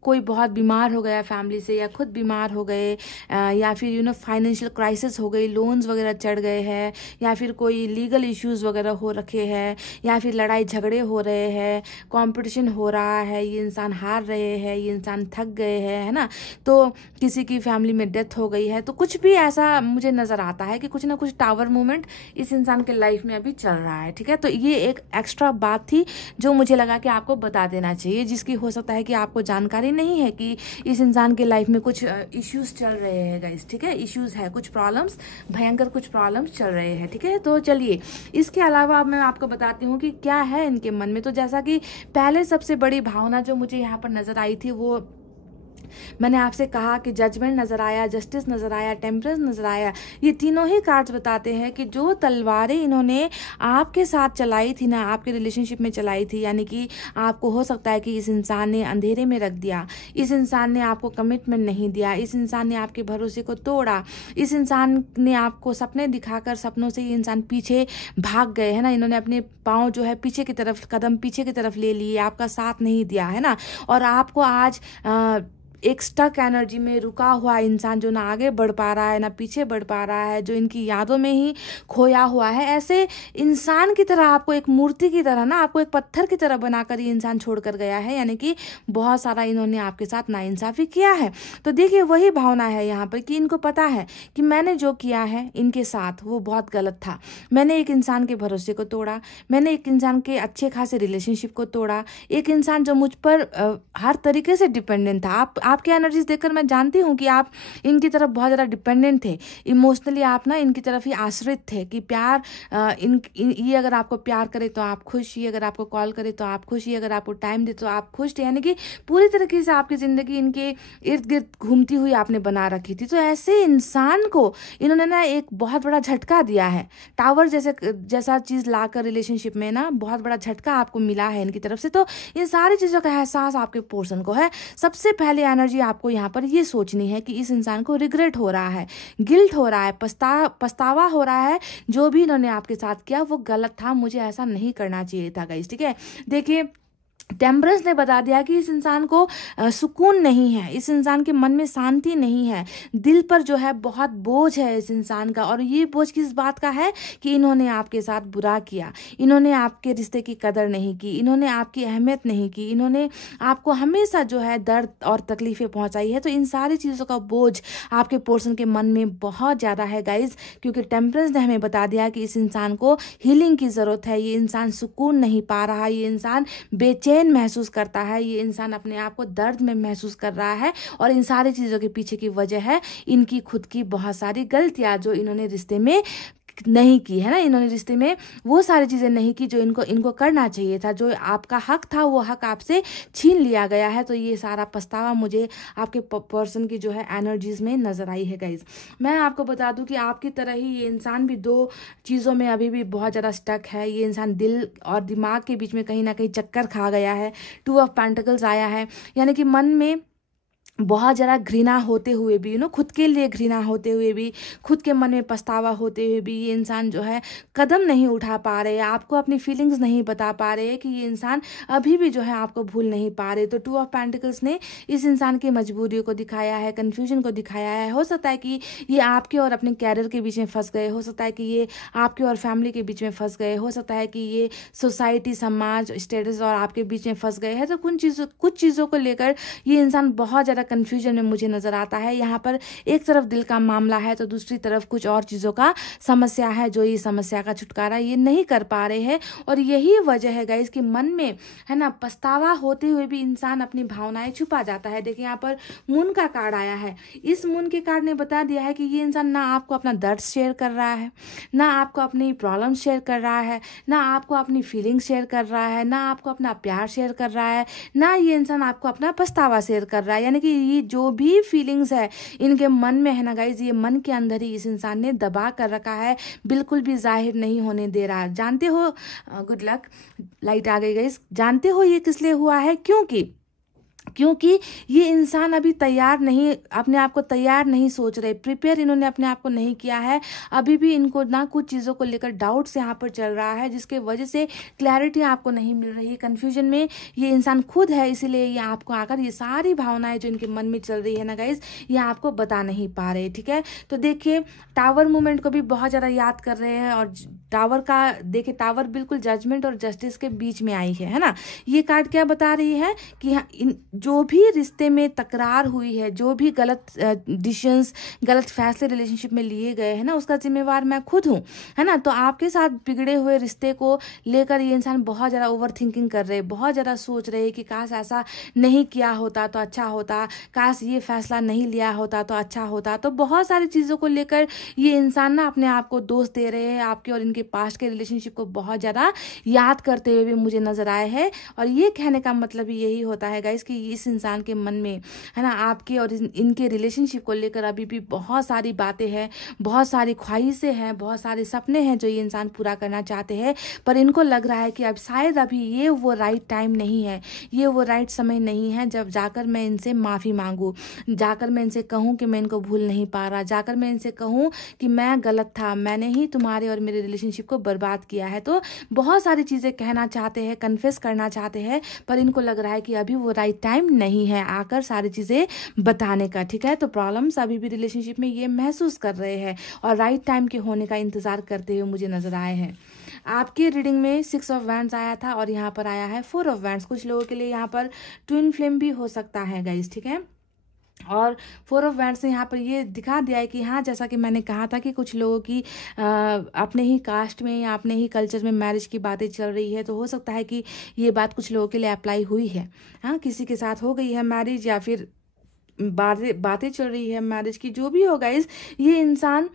कोई बहुत बीमार हो गया फैमिली से, या खुद बीमार हो गए, या फिर फाइनेंशियल क्राइसिस हो गई, लोन्स वगैरह चढ़ गए हैं, या फिर कोई लीगल इश्यूज वगैरह हो रखे हैं, या फिर लड़ाई झगड़े हो रहे हैं, कंपटीशन हो रहा है, ये इंसान हार रहे हैं, ये इंसान थक गए हैं, है ना। तो किसी की फैमिली में डेथ हो गई है, तो कुछ भी ऐसा मुझे नजर आता है कि कुछ ना कुछ टावर मूवमेंट इस इंसान के लाइफ में अभी चल रहा है, ठीक है। तो ये एक एक्स्ट्रा बात थी जो मुझे लगा कि आपको बता देना चाहिए, जिसकी हो सकता है कि आपको जानकारी नहीं है कि इस इंसान के लाइफ में कुछ इश्यूज चल रहे हैं गाइस, ठीक है। इश्यूज है, कुछ प्रॉब्लम्स, भयंकर कुछ प्रॉब्लम्स चल रहे हैं, ठीक है। तो चलिए, इसके अलावा अब मैं आपको बताती हूँ कि क्या है इनके मन में। तो जैसा कि पहले सबसे बड़ी भावना जो मुझे यहाँ पर नजर आई थी वो मैंने आपसे कहा कि जजमेंट नजर आया, जस्टिस नजर आया, टेम्परेंस नजर आया। ये तीनों ही कार्ड्स बताते हैं कि जो तलवारें इन्होंने आपके साथ चलाई थी ना, आपके रिलेशनशिप में चलाई थी, यानी कि आपको हो सकता है कि इस इंसान ने अंधेरे में रख दिया, इस इंसान ने आपको कमिटमेंट नहीं दिया, इस इंसान ने आपके भरोसे को तोड़ा, इस इंसान ने आपको सपने दिखाकर सपनों से ये इंसान पीछे भाग गए, है ना। इन्होंने अपने पाँव जो है पीछे की तरफ, कदम पीछे की तरफ ले लिए, आपका साथ नहीं दिया, है ना। और आपको आज एक स्टक एनर्जी में रुका हुआ इंसान जो ना आगे बढ़ पा रहा है ना पीछे बढ़ पा रहा है, जो इनकी यादों में ही खोया हुआ है, ऐसे इंसान की तरह आपको एक मूर्ति की तरह ना, आपको एक पत्थर की तरह बनाकर ये इंसान छोड़कर गया है। यानी कि बहुत सारा इन्होंने आपके साथ नाइंसाफी किया है। तो देखिए वही भावना है यहाँ पर कि इनको पता है कि मैंने जो किया है इनके साथ वो बहुत गलत था। मैंने एक इंसान के भरोसे को तोड़ा, मैंने एक इंसान के अच्छे खासे रिलेशनशिप को तोड़ा, एक इंसान जो मुझ पर हर तरीके से डिपेंडेंट था। आपकी एनर्जीज देखकर मैं जानती हूँ कि आप इनकी तरफ बहुत ज़्यादा डिपेंडेंट थे, इमोशनली आप ना इनकी तरफ ही आश्रित थे कि प्यार ये अगर आपको प्यार करे तो आप खुश, ये अगर आपको कॉल करे तो आप खुश, ये अगर आपको टाइम दे तो आप खुश थे। यानी कि पूरी तरीके से आपकी ज़िंदगी इनके इर्द गिर्द घूमती हुई आपने बना रखी थी। तो ऐसे इंसान को इन्होंने ना एक बहुत बड़ा झटका दिया है, टावर जैसा चीज़ लाकर रिलेशनशिप में ना बहुत बड़ा झटका आपको मिला है इनकी तरफ से। तो इन सारी चीज़ों का एहसास आपके पर्सन को है। सबसे पहले एनर्जी आपको यहाँ पर ये सोचनी है कि इस इंसान को रिग्रेट हो रहा है, गिल्ट हो रहा है, पछतावा हो रहा है, जो भी इन्होंने आपके साथ किया वो गलत था, मुझे ऐसा नहीं करना चाहिए था गाइस। ठीक है, देखिए टेम्परेंस ने बता दिया कि इस इंसान को सुकून नहीं है, इस इंसान के मन में शांति नहीं है, दिल पर जो है बहुत बोझ है इस इंसान का। और ये बोझ किस बात का है कि इन्होंने आपके साथ बुरा किया, इन्होंने आपके रिश्ते की कदर नहीं की, इन्होंने आपकी अहमियत नहीं की, इन्होंने आपको हमेशा जो है दर्द और तकलीफें पहुंचाई है। तो इन सारी चीज़ों का बोझ आपके पर्सन के मन में बहुत ज़्यादा है गाइज, क्योंकि टेम्परेंस ने हमें बता दिया कि इस इंसान को हीलिंग की ज़रूरत है। ये इंसान सुकून नहीं पा रहा, ये इंसान बेचैन महसूस करता है, ये इंसान अपने आप को दर्द में महसूस कर रहा है। और इन सारी चीज़ों के पीछे की वजह है इनकी खुद की बहुत सारी गलतियां जो इन्होंने रिश्ते में नहीं की, है ना। इन्होंने रिश्ते में वो सारी चीज़ें नहीं की जो इनको करना चाहिए था, जो आपका हक था वो हक आपसे छीन लिया गया है। तो ये सारा पछतावा मुझे आपके पर्सन की जो है एनर्जीज में नजर आई है गाइज। मैं आपको बता दूं कि आपकी तरह ही ये इंसान भी दो चीज़ों में अभी भी बहुत ज़्यादा स्टक है। ये इंसान दिल और दिमाग के बीच में कहीं ना कहीं चक्कर खा गया है। 2 ऑफ पेंटिकल्स आया है, यानी कि मन में बहुत ज़्यादा घृणा होते हुए भी, खुद के लिए घृणा होते हुए भी, खुद के मन में पछतावा होते हुए भी ये इंसान जो है कदम नहीं उठा पा रहे, आपको अपनी फीलिंग्स नहीं बता पा रहे कि ये इंसान अभी भी जो है आपको भूल नहीं पा रहे। तो 2 ऑफ पेंटिकल्स ने इस इंसान की मजबूरियों को दिखाया है, कन्फ्यूजन को दिखाया है। हो सकता है कि ये आपके और अपने कैरियर के बीच में फंस गए, हो सकता है कि ये आपके और फैमिली के बीच में फंस गए, हो सकता है कि ये सोसाइटी, समाज, स्टेटस और आपके बीच में फंस गए हैं। तो कुछ चीज़ों को लेकर ये इंसान बहुत ज़्यादा कंफ्यूजन में मुझे नजर आता है। यहाँ पर एक तरफ दिल का मामला है तो दूसरी तरफ कुछ और चीज़ों का समस्या है, जो ये समस्या का छुटकारा ये नहीं कर पा रहे हैं। और यही वजह है गाइस कि मन में, है ना, पछतावा होते हुए भी इंसान अपनी भावनाएं छुपा जाता है। देखिए यहाँ पर मून का कार्ड आया है। इस मून के कार्ड ने बता दिया है कि ये इंसान ना आपको अपना दर्द शेयर कर रहा है, ना आपको अपनी प्रॉब्लम शेयर कर रहा है, ना आपको अपनी फीलिंग्स शेयर कर रहा है, ना आपको अपना प्यार शेयर कर रहा है, ना ये इंसान आपको अपना पछतावा शेयर कर रहा है। यानी कि ये जो भी फीलिंग्स है इनके मन में, है ना गाइज, ये मन के अंदर ही इस इंसान ने दबा कर रखा है, बिल्कुल भी जाहिर नहीं होने दे रहा। जानते हो, गुड लक, लाइट आ गई गाइज। जानते हो ये किस लिए हुआ है? क्योंकि ये इंसान अभी तैयार नहीं, अपने आप को तैयार नहीं सोच रहे, प्रिपेयर इन्होंने अपने आप को नहीं किया है। अभी भी इनको ना कुछ चीज़ों को लेकर डाउट्स यहाँ पर चल रहा है, जिसके वजह से क्लैरिटी आपको नहीं मिल रही। कंफ्यूजन में ये इंसान खुद है, इसीलिए ये आपको आकर ये सारी भावनाएं जो इनके मन में चल रही है ना गाइज, ये आपको बता नहीं पा रहे। ठीक है, तो देखिए टावर मूवमेंट को भी बहुत ज़्यादा याद कर रहे हैं। और टावर का देखिए, टावर बिल्कुल जजमेंट और जस्टिस के बीच में आई है ना। ये कार्ड क्या बता रही है कि जो भी रिश्ते में तकरार हुई है, जो भी गलत डिसीजंस, गलत फैसले रिलेशनशिप में लिए गए हैं ना, उसका जिम्मेवार मैं खुद हूँ, है ना। तो आपके साथ बिगड़े हुए रिश्ते को लेकर ये इंसान बहुत ज़्यादा ओवर थिंकिंग कर रहे, बहुत ज़्यादा सोच रहे कि काश ऐसा नहीं किया होता तो अच्छा होता, काश ये फैसला नहीं लिया होता तो अच्छा होता। तो बहुत सारी चीज़ों को लेकर ये इंसान ना अपने आप को दोष दे रहे हैं, आपके और इनके पास्ट के रिलेशनशिप को बहुत ज़्यादा याद करते हुए भी मुझे नजर आए हैं। और ये कहने का मतलब यही होता है गाइस कि इस इंसान के मन में, है ना, आपके और इनके रिलेशनशिप को लेकर अभी भी बहुत सारी बातें हैं, बहुत सारी ख्वाहिशें हैं, बहुत सारे सपने हैं जो ये इंसान पूरा करना चाहते हैं। पर इनको लग रहा है कि अब शायद अभी ये वो राइट टाइम नहीं है, ये वो राइट समय नहीं है जब जाकर मैं इनसे माफ़ी मांगूँ, जाकर मैं इनसे कहूँ कि मैं इनको भूल नहीं पा रहा, जाकर मैं इनसे कहूँ कि मैं गलत था, मैंने ही तुम्हारे और मेरे रिलेशनशिप को बर्बाद किया है। तो बहुत सारी चीज़ें कहना चाहते हैं, कन्फेस करना चाहते हैं, पर इनको लग रहा है कि अभी वो राइट टाइम नहीं है आकर सारी चीज़ें बताने का। ठीक है, तो प्रॉब्लम्स अभी भी रिलेशनशिप में ये महसूस कर रहे हैं और राइट टाइम के होने का इंतज़ार करते हुए मुझे नजर आए हैं। आपकी रीडिंग में 6 ऑफ वैंड्स आया था और यहाँ पर आया है 4 ऑफ वैंड्स। कुछ लोगों के लिए यहाँ पर ट्विन फ्लेम भी हो सकता है गाइस। ठीक है, और 4 ऑफ वैंड्स ने यहाँ पर ये दिखा दिया है कि हाँ, जैसा कि मैंने कहा था कि कुछ लोगों की अपने ही कास्ट में या अपने ही कल्चर में मैरिज की बातें चल रही है, तो हो सकता है कि ये बात कुछ लोगों के लिए अप्लाई हुई है। हाँ, किसी के साथ हो गई है मैरिज या फिर बातें चल रही है मैरिज की, जो भी हो गाइस, ये इंसान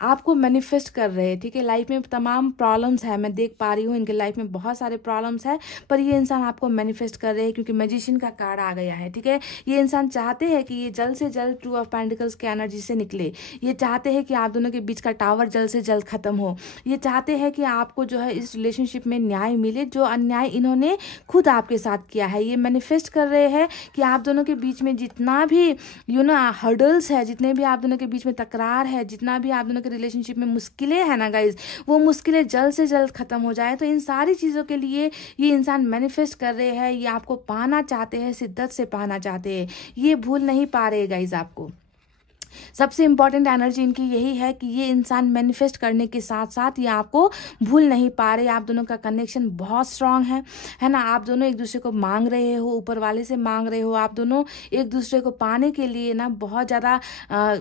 आपको मैनिफेस्ट कर रहे हैं। ठीक है, लाइफ में तमाम प्रॉब्लम्स है, मैं देख पा रही हूँ इनके लाइफ में बहुत सारे प्रॉब्लम्स है, पर ये इंसान आपको मैनिफेस्ट कर रहे हैं क्योंकि मैजिशियन का कार्ड आ गया है। ठीक है, ये इंसान चाहते हैं कि ये जल्द से जल्द 2 ऑफ पेंटिकल्स के एनर्जी से निकले। ये चाहते हैं कि आप दोनों के बीच का टावर जल्द से जल्द खत्म हो। ये चाहते हैं कि आपको जो है इस रिलेशनशिप में न्याय मिले, जो अन्याय इन्होंने खुद आपके साथ किया है। ये मैनिफेस्ट कर रहे हैं कि आप दोनों के बीच में जितना भी हर्डल्स है, जितने भी आप दोनों के बीच में तकरार है, जितना भी आप दोनों रिलेशनशिप में मुश्किलें है ना गाइज, वो मुश्किलें जल्द से जल्द खत्म हो जाए। तो इन सारी चीज़ों के लिए ये इंसान मैनिफेस्ट कर रहे हैं, ये आपको पाना चाहते हैं, शिद्दत से पाना चाहते हैं, ये भूल नहीं पा रहे गाइज आपको। सबसे इंपॉर्टेंट एनर्जी इनकी यही है कि ये इंसान मैनिफेस्ट करने के साथ साथ ये आपको भूल नहीं पा रहे। आप दोनों का कनेक्शन बहुत स्ट्रांग है ना। आप दोनों एक दूसरे को मांग रहे हो, ऊपर वाले से मांग रहे हो। आप दोनों एक दूसरे को पाने के लिए ना बहुत ज़्यादा,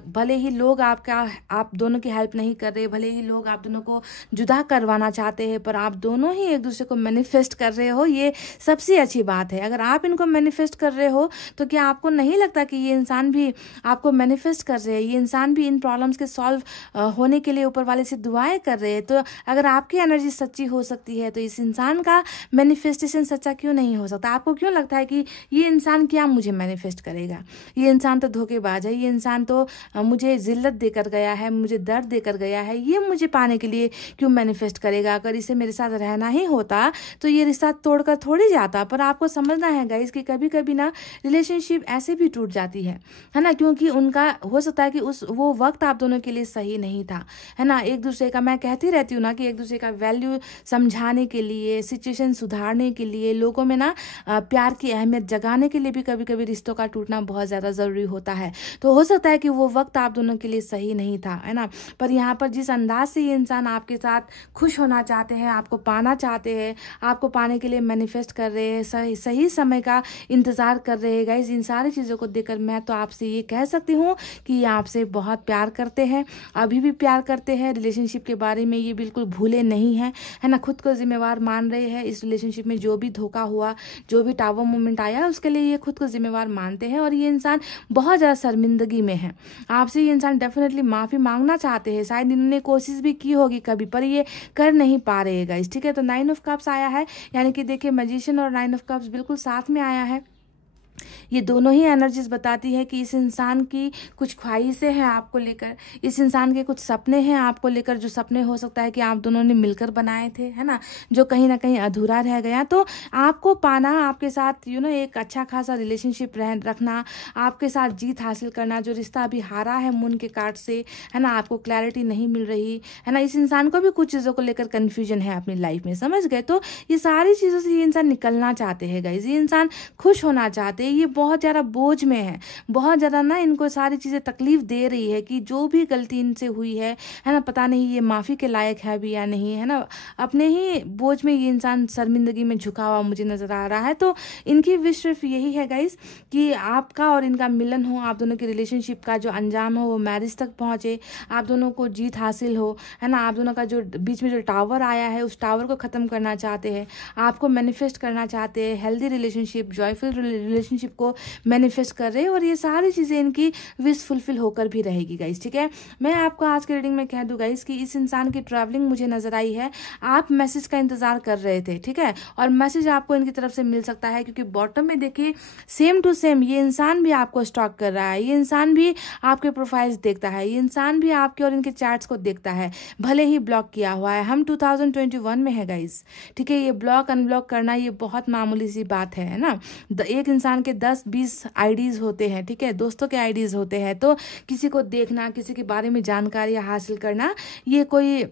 भले ही लोग आप दोनों की हेल्प नहीं कर रहे, भले ही लोग आप दोनों को जुदा करवाना चाहते हैं, पर आप दोनों ही एक दूसरे को मैनिफेस्ट कर रहे हो। ये सबसे अच्छी बात है। अगर आप इनको मैनिफेस्ट कर रहे हो तो क्या आपको नहीं लगता कि ये इंसान भी आपको मैनिफेस्ट कर रहे हैं, ये इंसान भी इन प्रॉब्लम्स के सॉल्व होने के लिए ऊपर वाले से दुआएं कर रहे हैं। तो अगर आपकी एनर्जी सच्ची हो सकती है तो इस इंसान का मैनिफेस्टेशन सच्चा क्यों नहीं हो सकता? आपको क्यों लगता है कि ये इंसान क्या मुझे मैनिफेस्ट करेगा, ये इंसान तो धोखेबाज है, ये इंसान तो मुझे जिल्लत देकर गया है, मुझे दर्द देकर गया है, ये मुझे पाने के लिए क्यों मैनिफेस्ट करेगा? अगर इसे मेरे साथ रहना ही होता तो ये रिश्ता तोड़कर थोड़ी जाता। पर आपको समझना है गाइस कि कभी कभी ना रिलेशनशिप ऐसे भी टूट जाती है ना, क्योंकि उनका हो सकता है कि वो वक्त आप दोनों के लिए सही नहीं था, है ना। एक दूसरे का, मैं कहती रहती हूँ ना कि एक दूसरे का वैल्यू समझाने के लिए, सिचुएशन सुधारने के लिए, लोगों में ना प्यार की अहमियत जगाने के लिए भी कभी कभी रिश्तों का टूटना बहुत ज़्यादा ज़रूरी होता है। तो हो सकता है कि वो वक्त आप दोनों के लिए सही नहीं था, है ना। पर यहाँ पर जिस अंदाज से ये इंसान आपके साथ खुश होना चाहते हैं, आपको पाना चाहते हैं, आपको पाने के लिए मैनिफेस्ट कर रहे हैं, सही समय का इंतज़ार कर रहे हैं गाइस, इन सारी चीज़ों को देखकर मैं तो आपसे ये कह सकती हूँ कि ये आपसे बहुत प्यार करते हैं, अभी भी प्यार करते हैं। रिलेशनशिप के बारे में ये बिल्कुल भूले नहीं हैं, है ना। खुद को जिम्मेवार मान रहे हैं। इस रिलेशनशिप में जो भी धोखा हुआ, जो भी टावर मोमेंट आया, उसके लिए ये खुद को जिम्मेवार मानते हैं। और ये इंसान बहुत ज़्यादा शर्मिंदगी में है आपसे। ये इंसान डेफिनेटली माफ़ी मांगना चाहते हैं, शायद इन्होंने कोशिश भी की होगी कभी, पर ये कर नहीं पा रहे गाइस। ठीक है, तो 9 ऑफ कप्स आया है, यानी कि देखिए मैजिशियन और 9 ऑफ कप्स बिल्कुल साथ में आया है। ये दोनों ही एनर्जीज बताती है कि इस इंसान की कुछ ख्वाहिशें हैं आपको लेकर, इस इंसान के कुछ सपने हैं आपको लेकर, जो सपने हो सकता है कि आप दोनों ने मिलकर बनाए थे, है ना, जो कहीं ना कहीं अधूरा रह गया। तो आपको पाना, आपके साथ एक अच्छा खासा रिलेशनशिप रखना, आपके साथ जीत हासिल करना, जो रिश्ता अभी हारा है मून के कार्ड से, है ना, आपको क्लैरिटी नहीं मिल रही, है ना। इस इंसान को भी कुछ चीज़ों को लेकर कन्फ्यूजन है अपनी लाइफ में, समझ गए। तो ये सारी चीज़ों से ये इंसान निकलना चाहते हैं गाइस, ये इंसान खुश होना चाहते हैं। ये बहुत ज़्यादा बोझ में है, बहुत ज़्यादा ना इनको सारी चीज़ें तकलीफ दे रही है कि जो भी गलती इनसे हुई है ना, पता नहीं ये माफ़ी के लायक है भी या नहीं, है ना। अपने ही बोझ में ये इंसान शर्मिंदगी में झुका हुआ मुझे नज़र आ रहा है। तो इनकी विश सिर्फ यही है गाइस कि आपका और इनका मिलन हो, आप दोनों की रिलेशनशिप का जो अंजाम हो वो मैरिज तक पहुँचे, आप दोनों को जीत हासिल हो, है ना। आप दोनों का जो बीच में जो टावर आया है उस टावर को ख़त्म करना चाहते हैं, आपको मैनिफेस्ट करना चाहते हैं healthy relationship, joyful relationship relationship को मैनिफेस्ट कर रहे हैं और ये सारी चीज़ें इनकी विश फुलफिल होकर भी रहेगी गाइस। ठीक है, मैं आपको आज के रीडिंग में कह दूँ गाइस कि इस इंसान की ट्रैवलिंग मुझे नजर आई है। आप मैसेज का इंतजार कर रहे थे, ठीक है, और मैसेज आपको इनकी तरफ से मिल सकता है, क्योंकि बॉटम में देखिए सेम टू सेम ये इंसान भी आपको स्टॉक कर रहा है, ये इंसान भी आपके प्रोफाइल्स देखता है, ये इंसान भी आपके और इनके चैट्स को देखता है, भले ही ब्लॉक किया हुआ है। हम 2021 में है गाइस, ठीक है, ये ब्लॉक अनब्लॉक करना ये बहुत मामूली सी बात है ना। एक इंसान के 10-20 आईडीज होते हैं, ठीक है, दोस्तों के आईडीज होते हैं, तो किसी को देखना, किसी के बारे में जानकारी हासिल करना ये कोई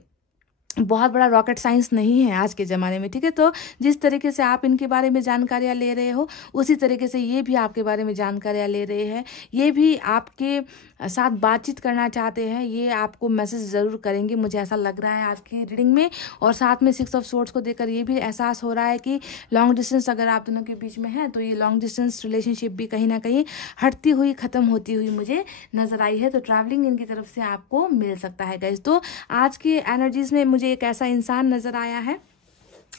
बहुत बड़ा रॉकेट साइंस नहीं है आज के ज़माने में, ठीक है। तो जिस तरीके से आप इनके बारे में जानकारियाँ ले रहे हो उसी तरीके से ये भी आपके बारे में जानकारियाँ ले रहे हैं, ये भी आपके साथ बातचीत करना चाहते हैं, ये आपको मैसेज ज़रूर करेंगे, मुझे ऐसा लग रहा है आज की रीडिंग में। और साथ में 6 ऑफ सोर्ड्स को देखकर ये भी एहसास हो रहा है कि लॉन्ग डिस्टेंस अगर आप दोनों के बीच में है तो ये लॉन्ग डिस्टेंस रिलेशनशिप भी कहीं ना कहीं हटती हुई, ख़त्म होती हुई मुझे नज़र आई है। तो ट्रैवलिंग इनकी तरफ से आपको मिल सकता है गाइस। तो आज की एनर्जीज में मुझे एक ऐसा इंसान नज़र आया है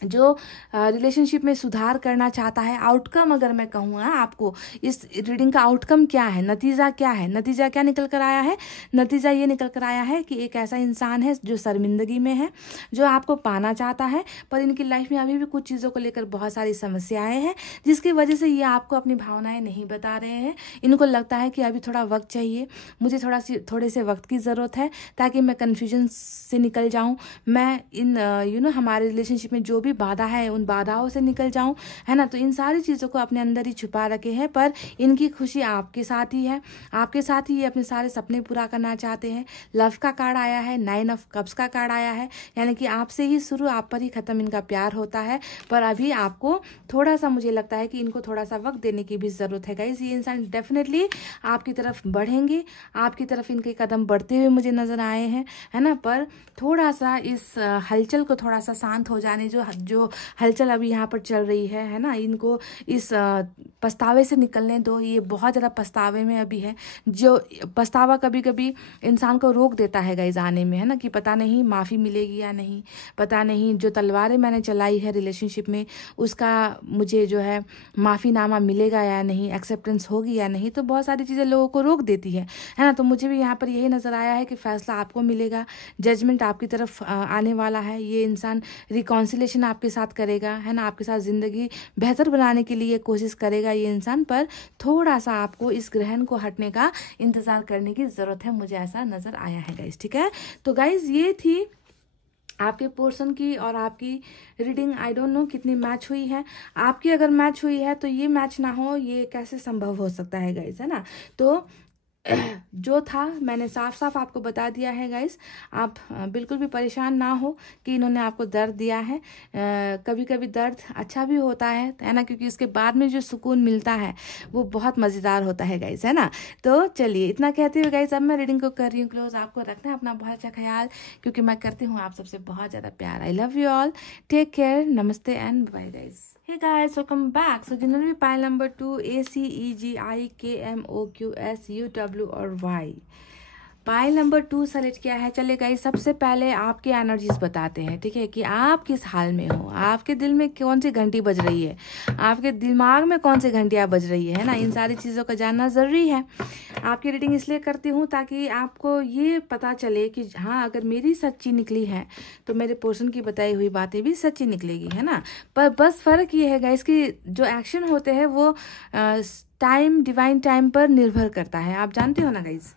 जो रिलेशनशिप में सुधार करना चाहता है। आउटकम अगर मैं कहूँ ना आपको, इस रीडिंग का आउटकम क्या है, नतीजा क्या है, नतीजा क्या निकल कर आया है, नतीजा ये निकल कर आया है कि एक ऐसा इंसान है जो शर्मिंदगी में है, जो आपको पाना चाहता है, पर इनकी लाइफ में अभी भी कुछ चीज़ों को लेकर बहुत सारी समस्याएं हैं, जिसकी वजह से ये आपको अपनी भावनाएं नहीं बता रहे हैं। इनको लगता है कि अभी थोड़ा वक्त चाहिए, मुझे थोड़े से वक्त की ज़रूरत है ताकि मैं कन्फ्यूजन से निकल जाऊँ, मैं इन हमारे रिलेशनशिप में जो भी बाधा है उन बाधाओं से निकल जाऊं, है ना। तो इन सारी चीज़ों को अपने अंदर ही छुपा रखे हैं, पर इनकी खुशी आपके साथ ही है, आपके साथ ही ये अपने सारे सपने पूरा करना चाहते हैं। लव का कार्ड आया है, 9 ऑफ कप्स का कार्ड आया है, यानी कि आपसे ही शुरू आप पर ही ख़त्म इनका प्यार होता है। पर अभी आपको थोड़ा सा, मुझे लगता है कि इनको थोड़ा सा वक्त देने की भी ज़रूरत है गाइस। ये इंसान डेफिनेटली आपकी तरफ बढ़ेंगे, आपकी तरफ इनके कदम बढ़ते हुए मुझे नज़र आए हैं, है ना। पर थोड़ा सा इस हलचल को थोड़ा सा शांत हो जाने, जो हलचल अभी यहाँ पर चल रही है ना, इनको इस पछतावे से निकलने दो। ये बहुत ज़्यादा पछतावे में अभी है, जो पछतावा कभी कभी इंसान को रोक देता है गाइस आने में, है ना, कि पता नहीं माफ़ी मिलेगी या नहीं, पता नहीं जो तलवारें मैंने चलाई है रिलेशनशिप में उसका मुझे जो है माफ़ीनामा मिलेगा या नहीं, एक्सेप्टेंस होगी या नहीं, तो बहुत सारी चीज़ें लोगों को रोक देती है ना। तो मुझे भी यहाँ पर यही नज़र आया है कि फैसला आपको मिलेगा, जजमेंट आपकी तरफ आने वाला है। ये इंसान रिकॉन्सिलेशन आपके साथ करेगा, है ना, आपके साथ ज़िंदगी बेहतर बनाने के लिए कोशिश करेगा ये इंसान, पर थोड़ा सा आपको इस ग्रहण को हटने का इंतज़ार करने की ज़रूरत है, मुझे ऐसा नज़र आया है गाइस। ठीक है, तो गाइस ये थी आपके पोर्शन की और आपकी रीडिंग। आई डोंट नो कितनी मैच हुई है, आपकी अगर मैच हुई है तो ये मैच ना हो, ये कैसे संभव हो सकता है गाइस, है ना। तो जो था मैंने साफ साफ आपको बता दिया है गाइस। आप बिल्कुल भी परेशान ना हो कि इन्होंने आपको दर्द दिया है। कभी कभी दर्द अच्छा भी होता है ना, क्योंकि उसके बाद में जो सुकून मिलता है वो बहुत मज़ेदार होता है गाइस, है ना। तो चलिए इतना कहते हुए गाइस अब मैं रीडिंग को कर रही हूँ क्लोज। आपको रखना है अपना बहुत अच्छा ख्याल, क्योंकि मैं करती हूँ आप सबसे बहुत ज़्यादा प्यार। I love you all, take care, नमस्ते and bye guys. Hey guys, welcome back. So जिन्होंने भी पाइल नंबर 2 ACEGIKMOQSUW और Y पाइल नंबर 2 सेलेक्ट किया है, चले गाइस सबसे पहले आपके एनर्जीज बताते हैं, ठीक है, कि आप किस हाल में हो, आपके दिल में कौन सी घंटी बज रही है, आपके दिमाग में कौन सी घंटियाँ बज रही है ना। इन सारी चीज़ों का जानना ज़रूरी है। आपकी रीडिंग इसलिए करती हूँ ताकि आपको ये पता चले कि हाँ, अगर मेरी सच्ची निकली है तो मेरे पोर्शन की बताई हुई बातें भी सच्ची निकलेगी, है ना। पर बस फ़र्क ये है गाइस कि जो एक्शन होते हैं वो टाइम, डिवाइन टाइम पर निर्भर करता है, आप जानते हो ना गाइस।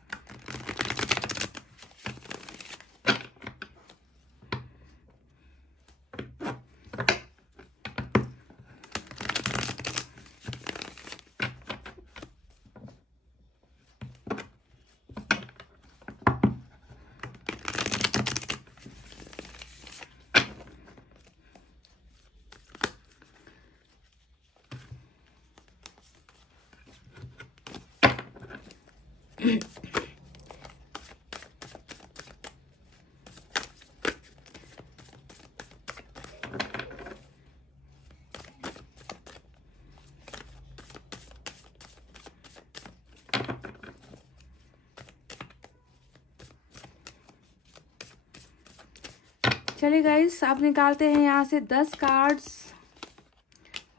चलिए गाइस आप निकालते हैं यहाँ से 10 cards.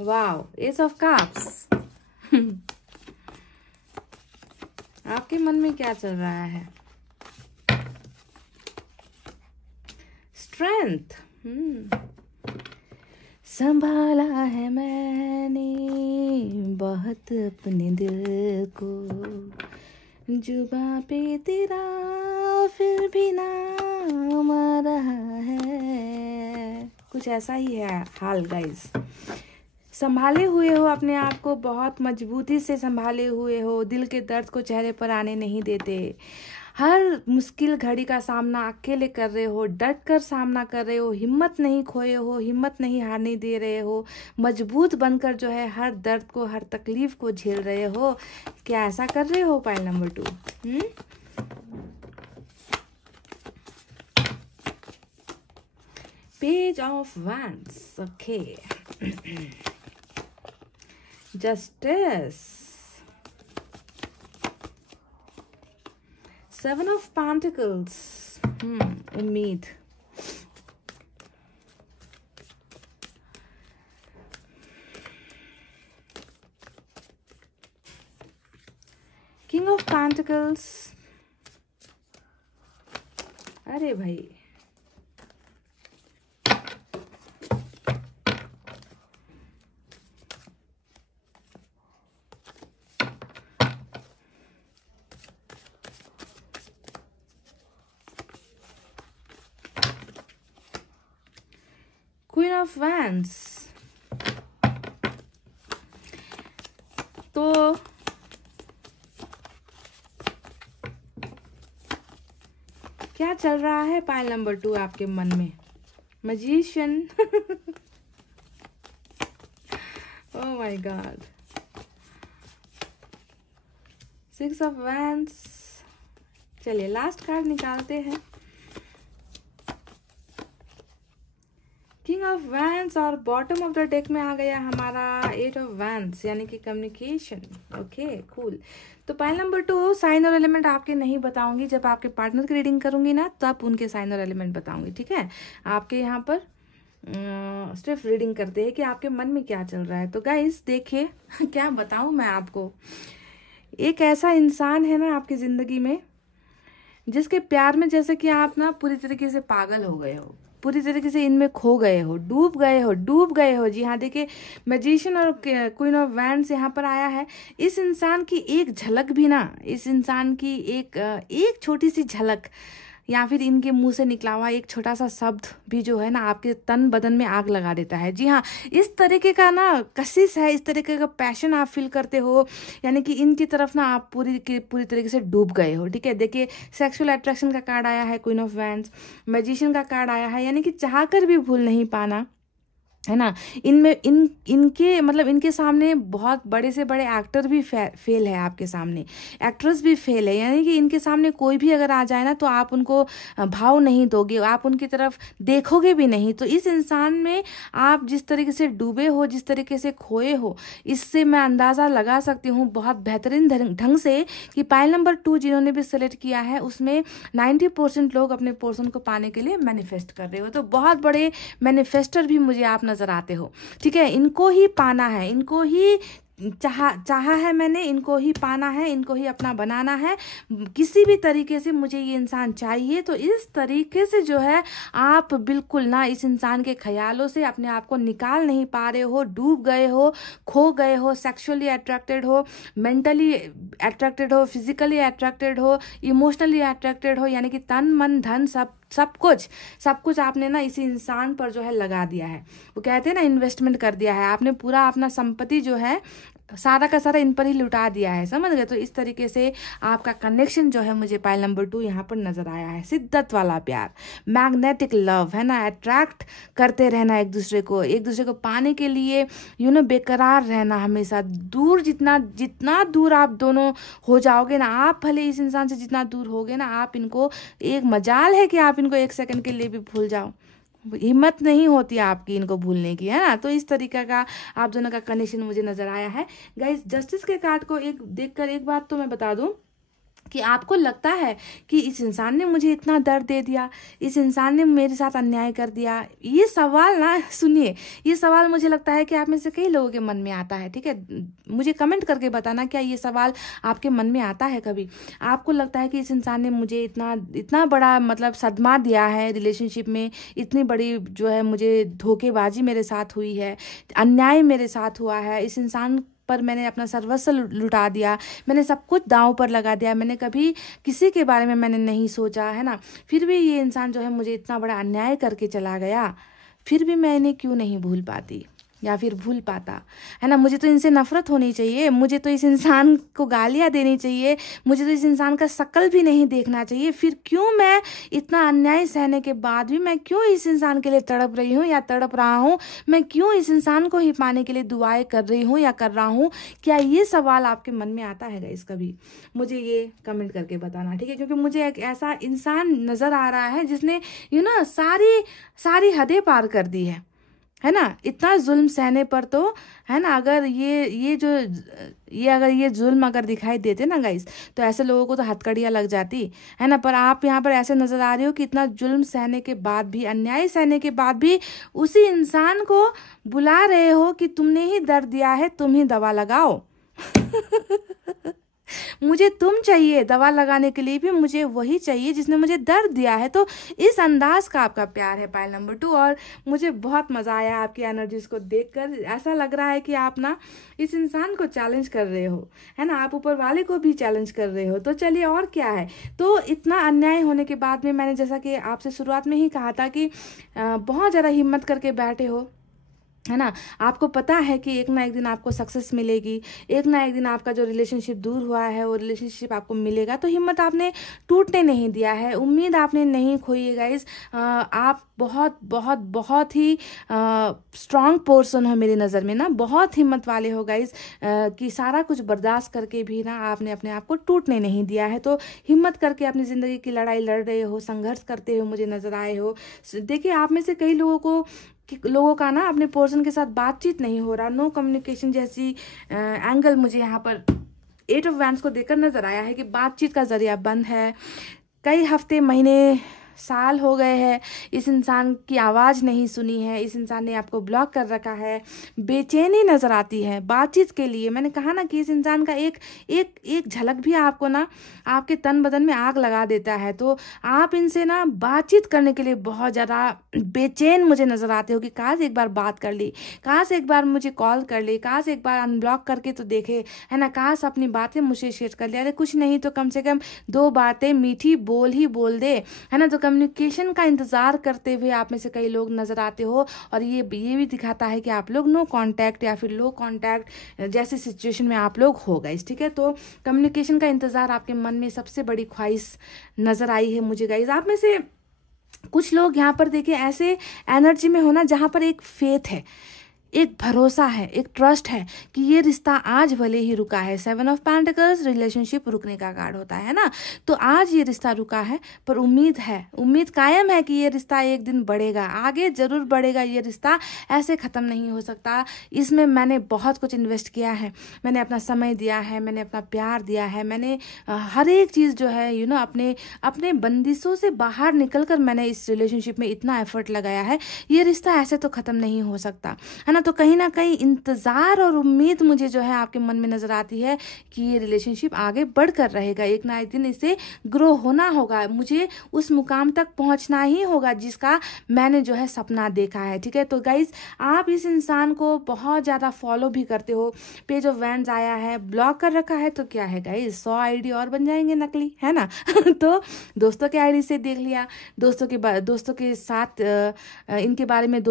Wow, S of cups आपके मन में क्या चल रहा है? स्ट्रेंथ। संभाला है मैंने बहुत अपने दिल को, जुबां पे तेरा फिर भी नाम आ रहा है। कुछ ऐसा ही है हाल गाइस। संभाले हुए हो अपने आप को, बहुत मजबूती से संभाले हुए हो, दिल के दर्द को चेहरे पर आने नहीं देते। हर मुश्किल घड़ी का सामना अकेले कर रहे हो, डट कर सामना कर रहे हो, हिम्मत नहीं खोए हो, हिम्मत नहीं हारने दे रहे हो, मजबूत बनकर जो है हर दर्द को, हर तकलीफ को झेल रहे हो। क्या ऐसा कर रहे हो? Pile number 2। Page of wands. Okay. Justice. 7 of Pentacles. उम्मीद। King of Pentacles. अरे भाई, क्वीन ऑफ वैंड्स। तो क्या चल रहा है पाइल नंबर 2 आपके मन में? Magician. Oh my God. 6 of wands. चलिए लास्ट कार्ड निकालते हैं। किंग ऑफ वैंड्स और बॉटम ऑफ द डेक में आ गया हमारा 8 ऑफ वैंड्स, यानी कि कम्युनिकेशन। Okay cool. तो पाइल नंबर 2 साइन और एलिमेंट आपके नहीं बताऊंगी, जब आपके पार्टनर की रीडिंग करूंगी ना तब उनके साइन और एलिमेंट बताऊंगी, ठीक है। आपके यहाँ पर सिर्फ रीडिंग करते हैं कि आपके मन में क्या चल रहा है। तो गाइस देखिए, क्या बताऊं मैं आपको, एक ऐसा इंसान है ना आपकी जिंदगी में जिसके प्यार में जैसे कि आप ना पूरी तरीके से पागल हो गए हो, पूरी तरीके से इनमें खो गए हो, डूब गए हो। जी हाँ, देखिए मैजिशियन और क्वीन ऑफ वैंड्स यहाँ पर आया है। इस इंसान की एक झलक भी ना, इस इंसान की एक छोटी सी झलक या फिर इनके मुंह से निकला हुआ एक छोटा सा शब्द भी जो है ना आपके तन बदन में आग लगा देता है। जी हाँ, इस तरीके का ना कशिश है, इस तरीके का पैशन आप फील करते हो, यानी कि इनकी तरफ ना आप पूरी तरीके से डूब गए हो, ठीक है। देखिए सेक्सुअल अट्रैक्शन का कार्ड आया है, क्वीन ऑफ वैंड्स, मैजिशियन का कार्ड आया है, यानी कि चाहकर भी भूल नहीं पाना, है ना। इनके मतलब इनके सामने बहुत बड़े से बड़े एक्टर भी फेल है, आपके सामने एक्ट्रेस भी फेल है, यानी कि इनके सामने कोई भी अगर आ जाए ना तो आप उनको भाव नहीं दोगे, आप उनकी तरफ देखोगे भी नहीं। तो इस इंसान में आप जिस तरीके से डूबे हो, जिस तरीके से खोए हो, इससे मैं अंदाज़ा लगा सकती हूँ बहुत बेहतरीन ढंग से कि पाइल नंबर 2 जिन्होंने भी सेलेक्ट किया है उसमें 90% लोग अपने पोर्शन को पाने के लिए मैनिफेस्ट कर रहे हो। तो बहुत बड़े मैनिफेस्टर भी मुझे आप नजर आते हो, ठीक है। इनको ही पाना है, इनको ही चाहा है मैंने, इनको ही पाना है, इनको ही अपना बनाना है, किसी भी तरीके से मुझे ये इंसान चाहिए। तो इस तरीके से जो है आप बिल्कुल ना इस इंसान के ख्यालों से अपने आप को निकाल नहीं पा रहे हो, डूब गए हो, खो गए हो, सेक्सुअली अट्रैक्टेड हो, मेंटली अट्रैक्टेड हो, फिजिकली अट्रैक्टेड हो, इमोशनली अट्रैक्टेड हो, यानी कि तन मन धन सब कुछ आपने ना इसी इंसान पर जो है लगा दिया है। वो कहते हैं ना इन्वेस्टमेंट कर दिया है आपने, पूरा अपना संपत्ति जो है सारा का सारा इन पर ही लुटा दिया है, समझ गए। तो इस तरीके से आपका कनेक्शन जो है मुझे पाइल नंबर 2 यहाँ पर नजर आया है। शिद्दत वाला प्यार, मैग्नेटिक लव, है ना, अट्रैक्ट करते रहना एक दूसरे को पाने के लिए, बेकरार रहना हमेशा। दूर जितना दूर आप दोनों हो जाओगे ना, आप भले इस इंसान से जितना दूर होगे ना, आप इनको एक मजाल है कि आप इनको एक सेकंड के लिए भी भूल जाओ, हिम्मत नहीं होती आपकी इनको भूलने की, है ना। तो इस तरीके का आप दोनों का कनेक्शन मुझे नजर आया है गाइस। जस्टिस के कार्ड को एक देखकर एक बात तो मैं बता दूं कि आपको लगता है कि इस इंसान ने मुझे इतना दर्द दे दिया, इस इंसान ने मेरे साथ अन्याय कर दिया। ये सवाल ना सुनिए, ये सवाल मुझे लगता है कि आप में से कई लोगों के मन में आता है। ठीक है, मुझे कमेंट करके बताना क्या ये सवाल आपके मन में आता है कभी। आपको लगता है कि इस इंसान ने मुझे इतना बड़ा मतलब सदमा दिया है रिलेशनशिप में, इतनी बड़ी जो है मुझे धोखेबाजी मेरे साथ हुई है, अन्याय मेरे साथ हुआ है, इस इंसान पर मैंने अपना सर्वस्व लुटा दिया, मैंने सब कुछ दांव पर लगा दिया, मैंने कभी किसी के बारे में मैंने नहीं सोचा है ना, फिर भी ये इंसान जो है मुझे इतना बड़ा अन्याय करके चला गया, फिर भी मैं इन्हें क्यों नहीं भूल पाती या फिर भूल पाता, है ना। मुझे तो इनसे नफरत होनी चाहिए, मुझे तो इस इंसान को गालियां देनी चाहिए, मुझे तो इस इंसान का शक्ल भी नहीं देखना चाहिए, फिर क्यों मैं इतना अन्याय सहने के बाद भी मैं क्यों इस इंसान के लिए तड़प रही हूँ या तड़प रहा हूँ, मैं क्यों इस इंसान को ही पाने के लिए दुआएं कर रही हूँ या कर रहा हूँ। क्या ये सवाल आपके मन में आता है गाइस कभी? मुझे ये कमेंट करके बताना, ठीक है, क्योंकि मुझे एक ऐसा इंसान नजर आ रहा है जिसने सारी हदें पार कर दी है ना। इतना जुल्म सहने पर तो, है ना, अगर ये जुल्म अगर दिखाई देते ना गाइस, तो ऐसे लोगों को तो हथकड़ियां लग जाती, है ना। पर आप यहाँ पर ऐसे नजर आ रहे हो कि इतना जुल्म सहने के बाद भी, अन्याय सहने के बाद भी उसी इंसान को बुला रहे हो कि तुमने ही दर्द दिया है, तुम ही दवा लगाओ। मुझे तुम चाहिए दवा लगाने के लिए भी, मुझे वही चाहिए जिसने मुझे दर्द दिया है। तो इस अंदाज का आपका प्यार है पायल नंबर 2, और मुझे बहुत मजा आया आपकी एनर्जीज को देखकर। ऐसा लग रहा है कि आप ना इस इंसान को चैलेंज कर रहे हो, है ना, आप ऊपर वाले को भी चैलेंज कर रहे हो। तो चलिए, और क्या है। तो इतना अन्याय होने के बाद में मैंने जैसा कि आपसे शुरुआत में ही कहा था कि बहुत ज़्यादा हिम्मत करके बैठे हो, है ना। आपको पता है कि एक ना एक दिन आपको सक्सेस मिलेगी, एक ना एक दिन आपका जो रिलेशनशिप दूर हुआ है वो रिलेशनशिप आपको मिलेगा। तो हिम्मत आपने टूटने नहीं दिया है, उम्मीद आपने नहीं खोई है गाइज। आप बहुत बहुत बहुत ही स्ट्रांग पर्सन हो मेरी नज़र में ना, बहुत हिम्मत वाले हो गाइज, कि सारा कुछ बर्दाश्त करके भी ना आपने अपने आप को टूटने नहीं दिया है। तो हिम्मत करके अपनी ज़िंदगी की लड़ाई लड़ रहे हो, संघर्ष करते हो, मुझे नज़र आए हो। देखिए, आप में से कई लोगों का ना अपने पर्सन के साथ बातचीत नहीं हो रहा, नो कम्युनिकेशन जैसी एंगल मुझे यहाँ पर 8 ऑफ वैंड्स को देखकर नजर आया है कि बातचीत का जरिया बंद है। कई हफ्ते, महीने, साल हो गए हैं, इस इंसान की आवाज़ नहीं सुनी है, इस इंसान ने आपको ब्लॉक कर रखा है, बेचैनी नज़र आती है बातचीत के लिए। मैंने कहा ना कि इस इंसान का एक झलक भी आपको ना आपके तन बदन में आग लगा देता है। तो आप इनसे ना बातचीत करने के लिए बहुत ज़्यादा बेचैन मुझे नज़र आते हो कि काश एक बार बात कर ली, काश एक बार मुझे कॉल कर ली, काश एक बार अनब्लॉक करके तो देखे, है ना, काश अपनी बातें मुझे शेयर कर ले। अरे कुछ नहीं तो कम से कम 2 बातें मीठी बोल दे, है ना। तो कम्युनिकेशन का इंतजार करते हुए आप में से कई लोग नजर आते हो, और ये भी दिखाता है कि आप लोग नो कांटेक्ट या फिर लो कांटेक्ट जैसे सिचुएशन में आप लोग हो गए, ठीक है। तो कम्युनिकेशन का इंतजार आपके मन में सबसे बड़ी ख्वाहिश नजर आई है मुझे गाइज। आप में से कुछ लोग यहाँ पर देखिए ऐसे एनर्जी में हो ना जहाँ पर एक फेथ है, एक भरोसा है, एक ट्रस्ट है कि ये रिश्ता आज भले ही रुका है। 7 ऑफ पेंटिकल्स रिलेशनशिप रुकने का कार्ड होता है ना। तो आज ये रिश्ता रुका है, पर उम्मीद है, उम्मीद कायम है कि ये रिश्ता एक दिन बढ़ेगा, आगे जरूर बढ़ेगा। ये रिश्ता ऐसे ख़त्म नहीं हो सकता। इसमें मैंने बहुत कुछ इन्वेस्ट किया है, मैंने अपना समय दिया है, मैंने अपना प्यार दिया है, मैंने हर एक चीज़ जो है अपने बंदिशों से बाहर निकल कर मैंने इस रिलेशनशिप में इतना एफर्ट लगाया है। ये रिश्ता ऐसे तो ख़त्म नहीं हो सकता, है ना। तो कहीं ना कहीं इंतजार और उम्मीद मुझे जो है आपके मन में नजर आती है कि ये रिलेशनशिप आगे बढ़कर रहेगा, एक ना एक दिन इसे ग्रो होना होगा, मुझे उस मुकाम तक पहुंचना ही होगा जिसका मैंने जो है सपना देखा है, ठीक है। तो गाइज, आप इस इंसान को बहुत ज्यादा फॉलो भी करते हो, पेज ऑफ वैंड्स आया है, ब्लॉक कर रखा है, तो क्या है गाइज, 100 आईडी और बन जाएंगे नकली, है ना। तो दोस्तों के आईडी से देख लिया, दोस्तों के साथ इनके बारे में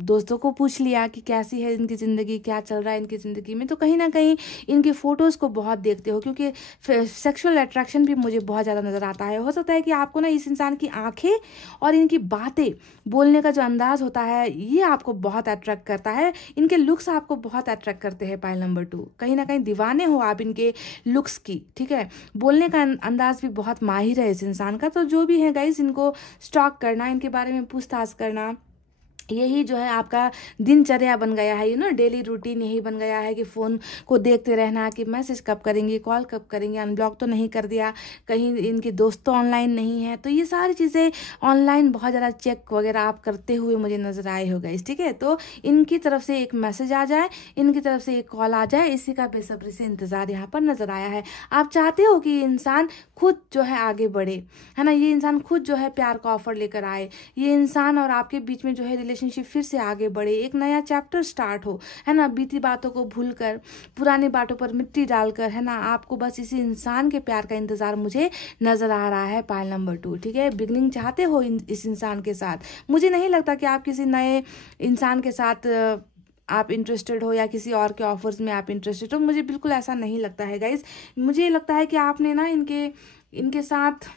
दोस्तों को पूछ लिया कि कैसी है इनकी ज़िंदगी, क्या चल रहा है इनकी ज़िंदगी में। तो कहीं ना कहीं इनके फ़ोटोज़ को बहुत देखते हो, क्योंकि सेक्सुअल अट्रैक्शन भी मुझे बहुत ज़्यादा नज़र आता है। हो सकता है कि आपको ना इस इंसान की आंखें और इनकी बातें, बोलने का जो अंदाज़ होता है, ये आपको बहुत अट्रैक्ट करता है, इनके लुक्स आपको बहुत अट्रैक्ट करते हैं पायल नंबर 2। कहीं ना कहीं दीवाने हो आप इनके लुक्स की, ठीक है। बोलने का अंदाज भी बहुत माहिर है इस इंसान का। तो जो भी है गाइस, इनको स्टॉक करना, इनके बारे में पूछताछ करना, यही जो है आपका दिनचर्या बन गया है, डेली रूटीन यही बन गया है कि फ़ोन को देखते रहना कि मैसेज कब करेंगे, कॉल कब करेंगे, अनब्लॉक तो नहीं कर दिया, कहीं इनके दोस्त तो ऑनलाइन नहीं है। तो ये सारी चीज़ें ऑनलाइन बहुत ज़्यादा चेक वगैरह आप करते हुए मुझे नज़र आए हो गाइस, ठीक है। तो इनकी तरफ से एक मैसेज आ जाए, इनकी तरफ से एक कॉल आ जाए, इसी का बेसब्री से इंतज़ार यहाँ पर नज़र आया है। आप चाहते हो कि इंसान खुद जो है आगे बढ़े, है ना, ये इंसान खुद जो है प्यार का ऑफर लेकर आए, ये इंसान और आपके बीच में जो है रिलेशनशिप फिर से आगे बढ़े, एक नया चैप्टर स्टार्ट हो, है ना, बीती बातों को भूलकर, पुरानी बातों पर मिट्टी डालकर, है ना, आपको बस इसी इंसान के प्यार का इंतजार मुझे नजर आ रहा है। पाइल नंबर 2, ठीक है, बिगनिंग चाहते हो इस इंसान के साथ। मुझे नहीं लगता कि आप किसी नए इंसान के साथ आप इंटरेस्टेड हो या किसी और के ऑफर्स में आप इंटरेस्टेड हो, मुझे बिल्कुल ऐसा नहीं लगता है गाइज। मुझे लगता है कि आपने ना इनके साथ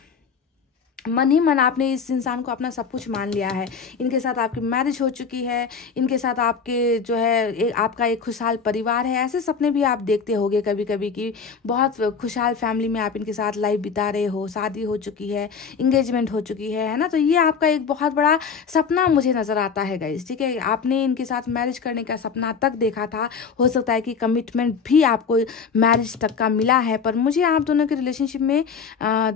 मन ही मन आपने इस इंसान को अपना सब कुछ मान लिया है। इनके साथ आपकी मैरिज हो चुकी है, इनके साथ आपके जो है आपका एक खुशहाल परिवार है। ऐसे सपने भी आप देखते होंगे कभी कभी कि बहुत खुशहाल फैमिली में आप इनके साथ लाइफ बिता रहे हो, शादी हो चुकी है, इंगेजमेंट हो चुकी है ना। तो ये आपका एक बहुत बड़ा सपना मुझे नजर आता है गाइस, ठीक है। आपने इनके साथ मैरिज करने का सपना तक देखा था, हो सकता है कि कमिटमेंट भी आपको मैरिज तक का मिला है। पर मुझे आप दोनों के रिलेशनशिप में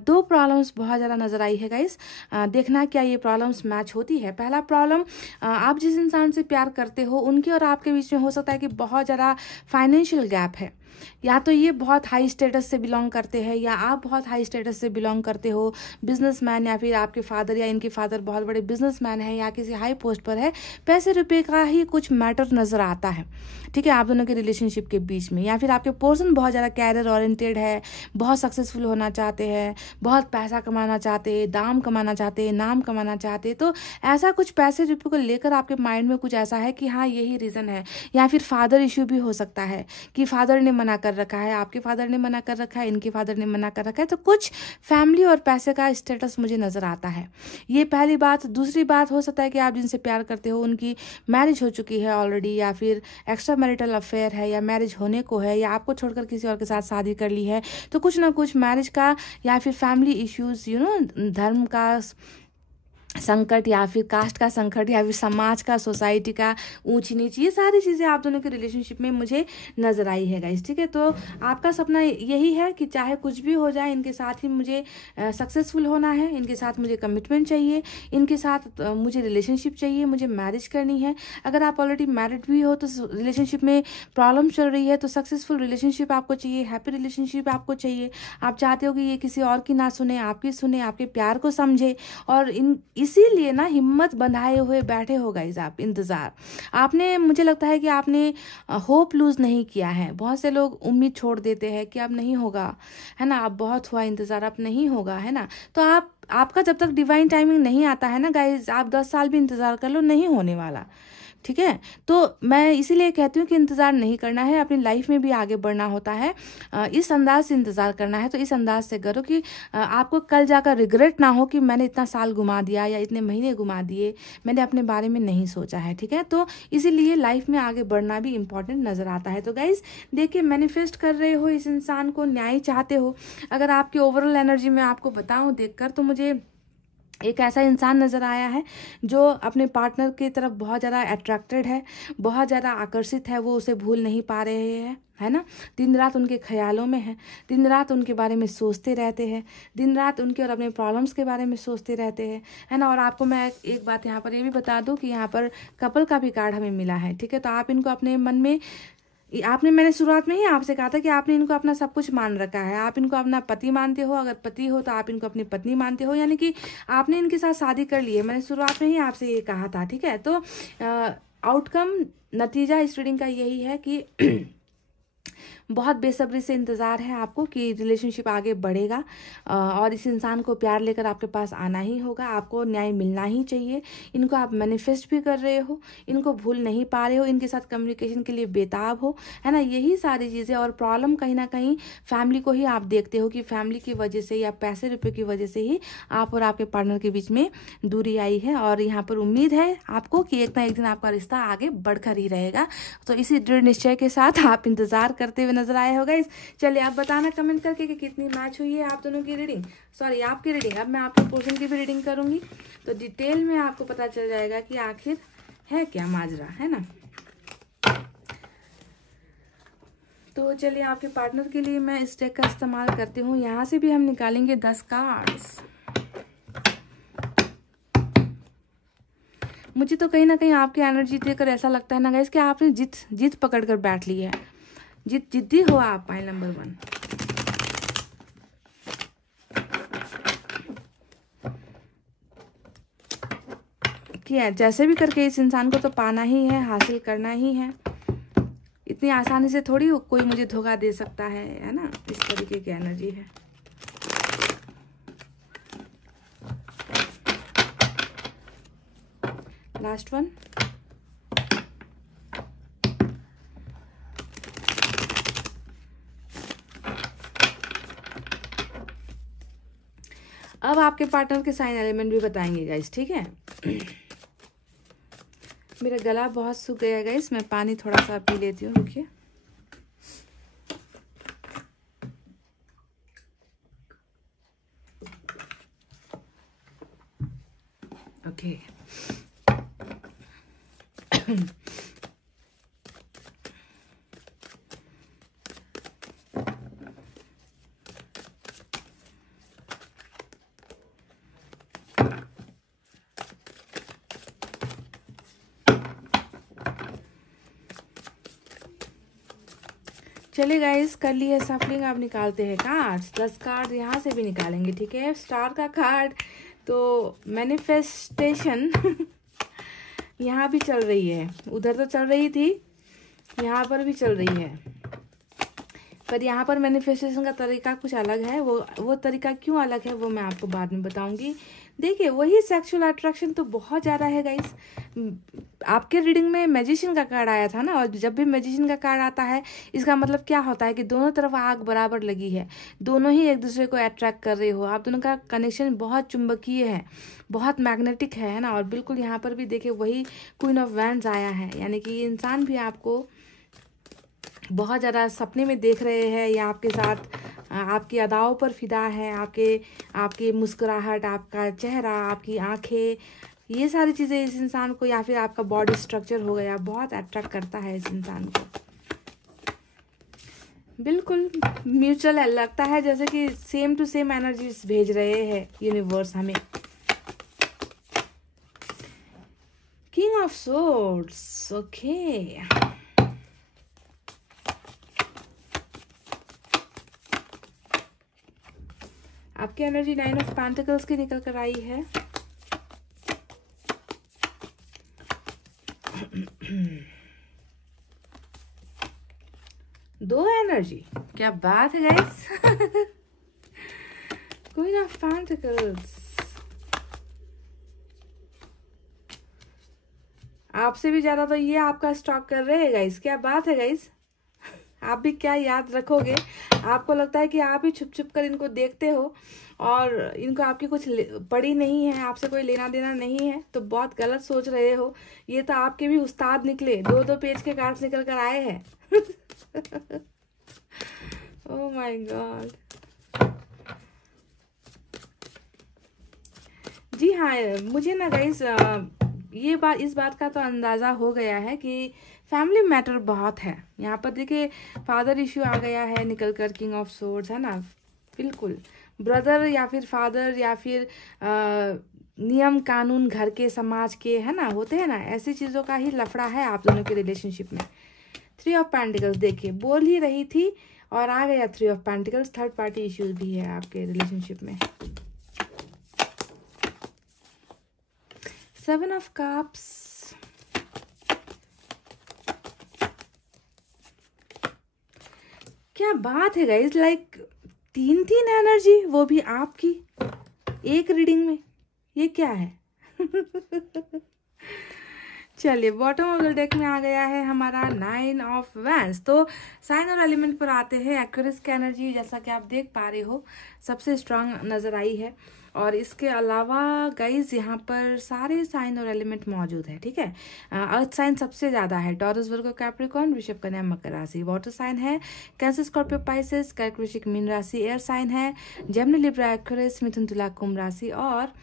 2 प्रॉब्लम्स बहुत ज़्यादा नजर आई है गाइस। देखना क्या ये प्रॉब्लम्स मैच होती है। पहला प्रॉब्लम, आप जिस इंसान से प्यार करते हो उनके और आपके बीच में हो सकता है कि बहुत ज़्यादा फाइनेंशियल गैप है। या तो ये बहुत हाई स्टेटस से बिलोंग करते हैं या आप बहुत हाई स्टेटस से बिलोंग करते हो, बिजनेसमैन, या फिर आपके फादर या इनके फादर बहुत बड़े बिजनेसमैन हैं या किसी हाई पोस्ट पर है। पैसे रुपए का ही कुछ मैटर नजर आता है, ठीक है, आप दोनों के रिलेशनशिप के बीच में। या फिर आपके पर्सन बहुत ज़्यादा कैरियर ओरिएंटेड है, बहुत सक्सेसफुल होना चाहते हैं, बहुत पैसा कमाना चाहते हैं, दाम कमाना चाहते हैं, नाम कमाना चाहते हैं। तो ऐसा कुछ पैसे रुपये को लेकर आपके माइंड में कुछ ऐसा है कि हाँ यही रीज़न है। या फिर फादर इश्यू भी हो सकता है कि फादर ने मना कर रखा है, आपके फादर ने मना कर रखा है, इनके फादर ने मना कर रखा है। तो कुछ फैमिली और पैसे का स्टेटस मुझे नज़र आता है। ये पहली बात। दूसरी बात, हो सकता है कि आप जिनसे प्यार करते हो उनकी मैरिज हो चुकी है ऑलरेडी, या फिर एक्स्ट्रा मैरिटल अफेयर है, या मैरिज होने को है, या आपको छोड़कर किसी और के साथ शादी कर ली है। तो कुछ ना कुछ मैरिज का या फिर फैमिली इश्यूज, धर्म का संकट, या फिर कास्ट का संकट, या फिर समाज का, सोसाइटी का ऊंच नीच, ये सारी चीज़ें आप दोनों के रिलेशनशिप में मुझे नजर आई है गाइस, ठीक है। तो आपका सपना यही है कि चाहे कुछ भी हो जाए, इनके साथ ही मुझे सक्सेसफुल होना है, इनके साथ मुझे कमिटमेंट चाहिए, इनके साथ मुझे रिलेशनशिप चाहिए, मुझे मैरिज करनी है। अगर आप ऑलरेडी मैरिड भी हो तो रिलेशनशिप में प्रॉब्लम चल रही है, तो सक्सेसफुल रिलेशनशिप आपको चाहिए, हैप्पी रिलेशनशिप आपको चाहिए। आप चाहते हो कि ये किसी और की ना सुने, आपकी सुने, आपके प्यार को समझे, और इसीलिए ना हिम्मत बंधाए हुए बैठे हो गाइस आप, इंतजार। आपने, मुझे लगता है कि आपने होप लूज नहीं किया है। बहुत से लोग उम्मीद छोड़ देते हैं कि अब नहीं होगा, है ना, अब बहुत हुआ इंतजार, अब नहीं होगा, है ना। तो आपका जब तक डिवाइन टाइमिंग नहीं आता है ना गाइस, आप 10 साल भी इंतजार कर लो, नहीं होने वाला, ठीक है। तो मैं इसीलिए कहती हूँ कि इंतज़ार नहीं करना है, अपनी लाइफ में भी आगे बढ़ना होता है। इस अंदाज से इंतज़ार करना है, तो इस अंदाज से करो कि आपको कल जाकर रिग्रेट ना हो कि मैंने इतना साल घुमा दिया या इतने महीने घुमा दिए, मैंने अपने बारे में नहीं सोचा है, ठीक है। तो इसीलिए लाइफ में आगे बढ़ना भी इंपॉर्टेंट नज़र आता है। तो गाइज देखिए, मैनिफेस्ट कर रहे हो इस इंसान को, न्याय चाहते हो। अगर आपकी ओवरऑल एनर्जी में आपको बताऊँ देखकर, तो मुझे एक ऐसा इंसान नज़र आया है जो अपने पार्टनर की तरफ बहुत ज़्यादा अट्रैक्टेड है, बहुत ज़्यादा आकर्षित है, वो उसे भूल नहीं पा रहे हैं, है ना। दिन रात उनके ख्यालों में है, दिन रात उनके बारे में सोचते रहते हैं, दिन रात उनके और अपने प्रॉब्लम्स के बारे में सोचते रहते हैं, है ना। और आपको मैं एक बात यहाँ पर ये भी बता दूँ कि यहाँ पर कपल का भी कार्ड हमें मिला है, ठीक है। तो आप इनको अपने मन में, मैंने शुरुआत में ही आपसे कहा था कि आपने इनको अपना सब कुछ मान रखा है। आप इनको अपना पति मानते हो, अगर पति हो तो आप इनको अपनी पत्नी मानते हो, यानी कि आपने इनके साथ शादी कर ली है। मैंने शुरुआत में ही आपसे ये कहा था, ठीक है। तो आउटकम, नतीजा इस रीडिंग का यही है कि बहुत बेसब्री से इंतज़ार है आपको कि रिलेशनशिप आगे बढ़ेगा, और इस इंसान को प्यार लेकर आपके पास आना ही होगा, आपको न्याय मिलना ही चाहिए। इनको आप मैनिफेस्ट भी कर रहे हो, इनको भूल नहीं पा रहे हो, इनके साथ कम्युनिकेशन के लिए बेताब हो, है ना। यही सारी चीज़ें। और प्रॉब्लम कहीं ना कहीं फैमिली को ही आप देखते हो कि फैमिली की वजह से या पैसे रुपये की वजह से ही आप और आपके पार्टनर के बीच में दूरी आई है। और यहाँ पर उम्मीद है आपको कि एक ना एक दिन आपका रिश्ता आगे बढ़कर ही रहेगा। तो इसी दृढ़ निश्चय के साथ आप इंतज़ार करते हुए नजर आए हो गाइस। चलिए आप बताना कमेंट करके कि कितनी मैच हुई है आप दोनों की रीडिंग, सॉरी आपकी रीडिंग। अब मैं आपके पोर्शन की भी रीडिंग करूंगी, तो डिटेल में आपको पता चल जाएगा कि आखिर है क्या माजरा, है ना। तो चलिए आपके पार्टनर के लिए मैं इस डेक का इस्तेमाल करती हूँ। यहाँ से भी हम निकालेंगे 10 कार्ड्स। मुझे तो कहीं ना कहीं आपकी एनर्जी देखकर ऐसा लगता है ना गाइस कि आपने जीत पकड़ कर बैठ ली है। जिद्दी हो आप, पॉइंट नंबर 1। कि जैसे भी करके इस इंसान को तो पाना ही है, हासिल करना ही है। इतनी आसानी से थोड़ी कोई मुझे धोखा दे सकता है ना। इस तरीके की एनर्जी है। Last one. अब आपके पार्टनर के साइन एलिमेंट भी बताएंगे गाइस, ठीक है। मेरा गला बहुत सूख गया है गाइस, मैं पानी थोड़ा सा पी लेती हूँ, रुकिए। ओके। चलिए गाइस, कर ली है सफलिंग। आप निकालते हैं कार्ड्स। 10 कार्ड यहाँ से भी निकालेंगे, ठीक है। स्टार का कार्ड तो मैनिफेस्टेशन यहाँ भी चल रही है, उधर तो चल रही थी, यहाँ पर भी चल रही है। पर यहाँ पर मैनिफेस्टेशन का तरीका कुछ अलग है। वो तरीका क्यों अलग है वो मैं आपको बाद में बताऊंगी। देखिए, वही सेक्सुअल अट्रैक्शन तो बहुत ज़्यादा है गाइस। आपके रीडिंग में मैजिशियन का कार्ड आया था ना, और जब भी मैजिशियन का कार्ड आता है इसका मतलब क्या होता है कि दोनों तरफ आग बराबर लगी है, दोनों ही एक दूसरे को अट्रैक्ट कर रहे हो। आप दोनों का कनेक्शन बहुत चुंबकीय है, बहुत मैग्नेटिक है ना। और बिल्कुल यहाँ पर भी देखिए वही क्वीन ऑफ वैंड्स आया है, यानी कि इंसान भी आपको बहुत ज़्यादा सपने में देख रहे हैं, या आपके साथ आपकी अदाओं पर फिदा है। आपकी मुस्कुराहट, आपका चेहरा, आपकी आंखें, ये सारी चीज़ें इस इंसान को, या फिर आपका बॉडी स्ट्रक्चर हो गया, बहुत अट्रैक्ट करता है इस इंसान को। बिल्कुल म्यूचुअल लगता है, जैसे कि सेम टू सेम एनर्जीज भेज रहे हैं यूनिवर्स हमें। King of swords, okay. आपकी एनर्जी 9 ऑफ पेंटिकल्स की निकल कर आई है। दो एनर्जी, क्या बात है गाइस। Queen of pentacles. आपसे भी ज्यादा तो ये आपका स्टॉक कर रहे हैं गाइस, क्या बात है गाइस। आप भी क्या याद रखोगे। आपको लगता है कि आप ही छुप छुप कर इनको देखते हो और इनको आपकी कुछ पड़ी नहीं है, आपसे कोई लेना देना नहीं है, तो बहुत गलत सोच rहे हो। ये तो आपके भी उस्ताद निकले, 2-2 पेज के कार्ड्स निकल कर आए हैं। Oh my God. जी हाँ, मुझे ना गाइस इस बात का तो अंदाजा हो गया है कि फैमिली मैटर बहुत है। यहाँ पर देखिए फादर इश्यू आ गया है निकल कर, किंग ऑफ सोर्ड्स, है ना। बिल्कुल ब्रदर या फिर फादर या फिर नियम कानून घर के, समाज के, है ना, होते हैं ना, ऐसी चीज़ों का ही लफड़ा है आप दोनों के रिलेशनशिप में। 3 ऑफ पेंटिकल्स देखिए बोल ही रही थी और आ गया 3 of pentacles. Third party issues भी है आपके रिलेशनशिप में। 7 ऑफ कप्स। क्या बात है गाइस, लाइक 3 एनर्जी, वो भी आपकी एक रीडिंग में, ये क्या है। चलिए बॉटम ऑफ द डेक में आ गया है हमारा 9 ऑफ वैंड्स। तो साइन और एलिमेंट पर आते हैं। एक्वेरियस की एनर्जी जैसा कि आप देख पा रहे हो सबसे स्ट्रांग नजर आई है, और इसके अलावा गाइज यहाँ पर सारे साइन और एलिमेंट मौजूद है, ठीक है। अर्थ साइन सबसे ज्यादा है, टॉरस, वर्गो, कैप्रिकॉर्न, वृषभ, कन्या, मकर राशि। वाटर साइन है कैंसर, स्कॉर्पियो, पाइसेस, कर्क, वृश्चिक, मीन राशि। एयर साइन है जेमिनी, लिब्रा, एक्वेरियस, मिथुन, तुला, कुंभ राशि। और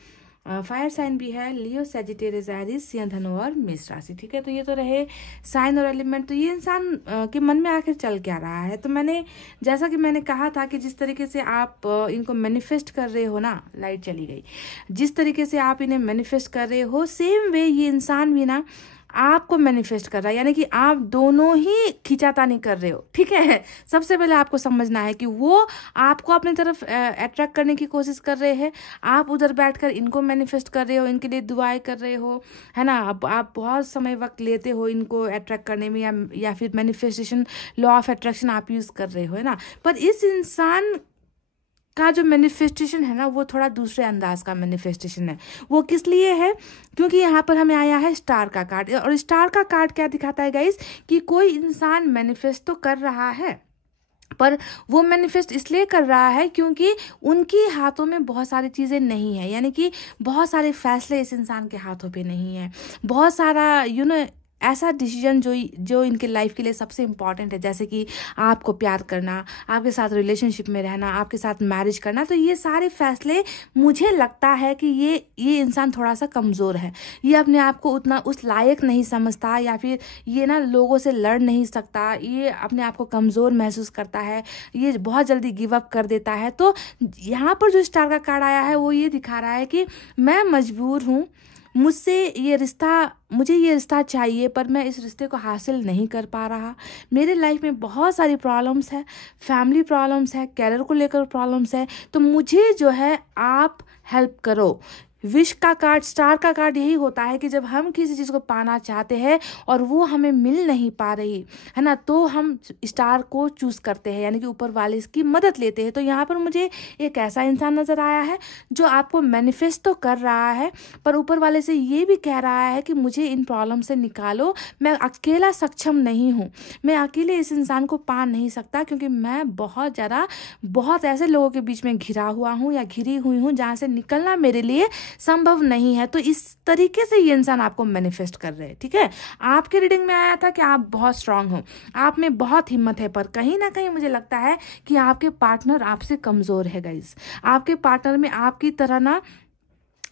फायर साइन भी है लियो, सेजिटेरियस, एरिस, सिंह, धनु और मेष राशि। ठीक है, तो ये तो रहे साइन और एलिमेंट। तो ये इंसान के मन में आखिर चल क्या रहा है, तो मैंने जैसा कि मैंने कहा था कि जिस तरीके से आप इनको मैनिफेस्ट कर रहे हो ना, लाइट चली गई, जिस तरीके से आप इन्हें मैनिफेस्ट कर रहे हो सेम वे ये इंसान भी ना आपको मैनिफेस्ट कर रहा है, यानी कि आप दोनों ही खींचातानी कर रहे हो। ठीक है, सबसे पहले आपको समझना है कि वो आपको अपनी तरफ अट्रैक्ट करने की कोशिश कर रहे हैं, आप उधर बैठकर इनको मैनिफेस्ट कर रहे हो, इनके लिए दुआएं कर रहे हो, है ना। आप बहुत समय वक्त लेते हो इनको अट्रैक्ट करने में, या फिर मैनिफेस्टेशन लॉ ऑफ अट्रैक्शन आप यूज कर रहे हो, है ना। पर इस इंसान का जो मैनिफेस्टेशन है ना वो थोड़ा दूसरे अंदाज का मैनिफेस्टेशन है। वो किस लिए है, क्योंकि यहाँ पर हमें आया है स्टार का कार्ड, और स्टार का कार्ड क्या दिखाता है गाइस कि कोई इंसान मैनिफेस्ट तो कर रहा है, पर वो मैनिफेस्ट इसलिए कर रहा है क्योंकि उनके हाथों में बहुत सारी चीज़ें नहीं है, यानी कि बहुत सारे फैसले इस इंसान के हाथों पे नहीं है, बहुत सारा ऐसा डिसीजन जो इनके लाइफ के लिए सबसे इम्पॉर्टेंट है, जैसे कि आपको प्यार करना, आपके साथ रिलेशनशिप में रहना, आपके साथ मैरिज करना। तो ये सारे फैसले मुझे लगता है कि ये इंसान थोड़ा सा कमज़ोर है, ये अपने आप को उतना उस लायक नहीं समझता, या फिर ये ना लोगों से लड़ नहीं सकता, ये अपने आप को कमज़ोर महसूस करता है, ये बहुत जल्दी गिव अप कर देता है। तो यहाँ पर जो स्टार का कार्ड आया है वो ये दिखा रहा है कि मैं मजबूर हूँ, मुझे ये रिश्ता चाहिए, पर मैं इस रिश्ते को हासिल नहीं कर पा रहा। मेरे लाइफ में बहुत सारी प्रॉब्लम्स है, फैमिली प्रॉब्लम्स है, कैरियर को लेकर प्रॉब्लम्स है, तो मुझे जो है आप हेल्प करो। विश का कार्ड, स्टार का कार्ड यही होता है कि जब हम किसी चीज़ को पाना चाहते हैं और वो हमें मिल नहीं पा रही है ना, तो हम स्टार को चूज़ करते हैं, यानी कि ऊपर वाले इसकी मदद लेते हैं। तो यहाँ पर मुझे एक ऐसा इंसान नज़र आया है जो आपको मैनिफेस्ट तो कर रहा है, पर ऊपर वाले से ये भी कह रहा है कि मुझे इन प्रॉब्लम से निकालो, मैं अकेला सक्षम नहीं हूँ, मैं अकेले इस इंसान को पा नहीं सकता, क्योंकि मैं बहुत ऐसे लोगों के बीच में घिरा हुआ हूँ या घिरी हुई हूँ जहाँ से निकलना मेरे लिए संभव नहीं है। तो इस तरीके से ये इंसान आपको मैनिफेस्ट कर रहे हैं। ठीक है, आपके रीडिंग में आया था कि आप बहुत स्ट्रांग हो, आप में बहुत हिम्मत है, पर कहीं ना कहीं मुझे लगता है कि आपके पार्टनर आपसे कमजोर है गाइस। आपके पार्टनर में आपकी तरह ना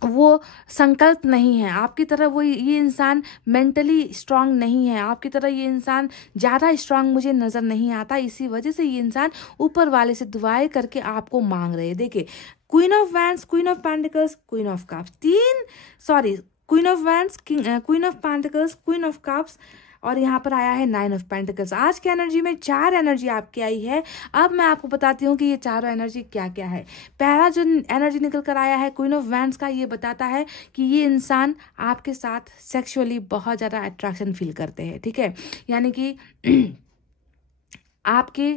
वो संकल्प नहीं है, आपकी तरह वो ये इंसान मेंटली स्ट्रांग नहीं है, आपकी तरह ये इंसान ज़्यादा स्ट्रांग मुझे नज़र नहीं आता। इसी वजह से ये इंसान ऊपर वाले से दुआएं करके आपको मांग रहे हैं। देखिए, queen of wands, queen of pentacles, queen of cups, queen of wands, queen of pentacles, queen of cups, और यहाँ पर आया है 9 ऑफ पेंटिकल्स। आज की एनर्जी में 4 एनर्जी आपकी आई है। अब मैं आपको बताती हूँ कि ये चारों एनर्जी क्या क्या है। पहला जो एनर्जी निकल कर आया है क्वीन ऑफ वैंड्स का, ये बताता है कि ये इंसान आपके साथ सेक्सुअली बहुत ज़्यादा अट्रैक्शन फील करते हैं। ठीक है, यानी कि आपके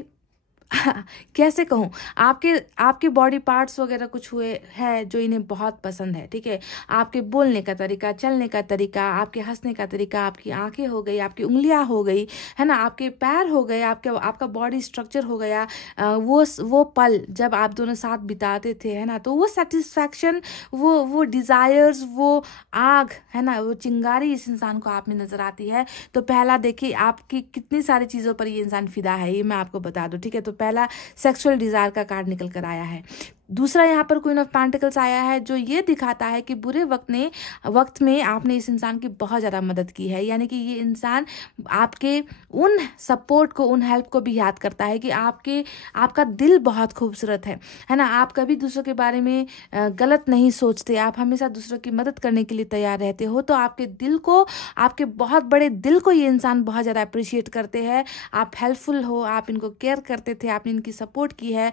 कैसे कहूँ, आपके बॉडी पार्ट्स वगैरह कुछ हुए हैं जो इन्हें बहुत पसंद है। ठीक है, आपके बोलने का तरीका, चलने का तरीका, आपके हंसने का तरीका, आपकी आंखें हो गई, आपकी उंगलियां हो गई, है ना, आपके पैर हो गए, आपका बॉडी स्ट्रक्चर हो गया, वो पल जब आप दोनों साथ बिताते थे, है ना, तो वो सेटिस्फैक्शन, वो डिजायर्स, वो आग, है ना, वो चिंगारी इस इंसान को आप में नजर आती है। तो पहला देखिए आपकी कितनी सारी चीजों पर ये इंसान फिदा है, ये मैं आपको बता दूं। ठीक है, तो पहला सेक्सुअल डिजायर का कार्ड निकल कर आया है। दूसरा यहाँ पर क्वीन ऑफ पेंटिकल्स आया है, जो ये दिखाता है कि बुरे वक्त में आपने इस इंसान की बहुत ज़्यादा मदद की है, यानी कि ये इंसान आपके उन सपोर्ट को, उन हेल्प को भी याद करता है कि आपका दिल बहुत खूबसूरत है ना, आप कभी दूसरों के बारे में गलत नहीं सोचते, आप हमेशा दूसरों की मदद करने के लिए तैयार रहते हो। तो आपके दिल को, आपके बहुत बड़े दिल को ये इंसान बहुत ज़्यादा अप्रिशिएट करते हैं। आप हेल्पफुल हो, आप इनको केयर करते थे, आपने इनकी सपोर्ट की है,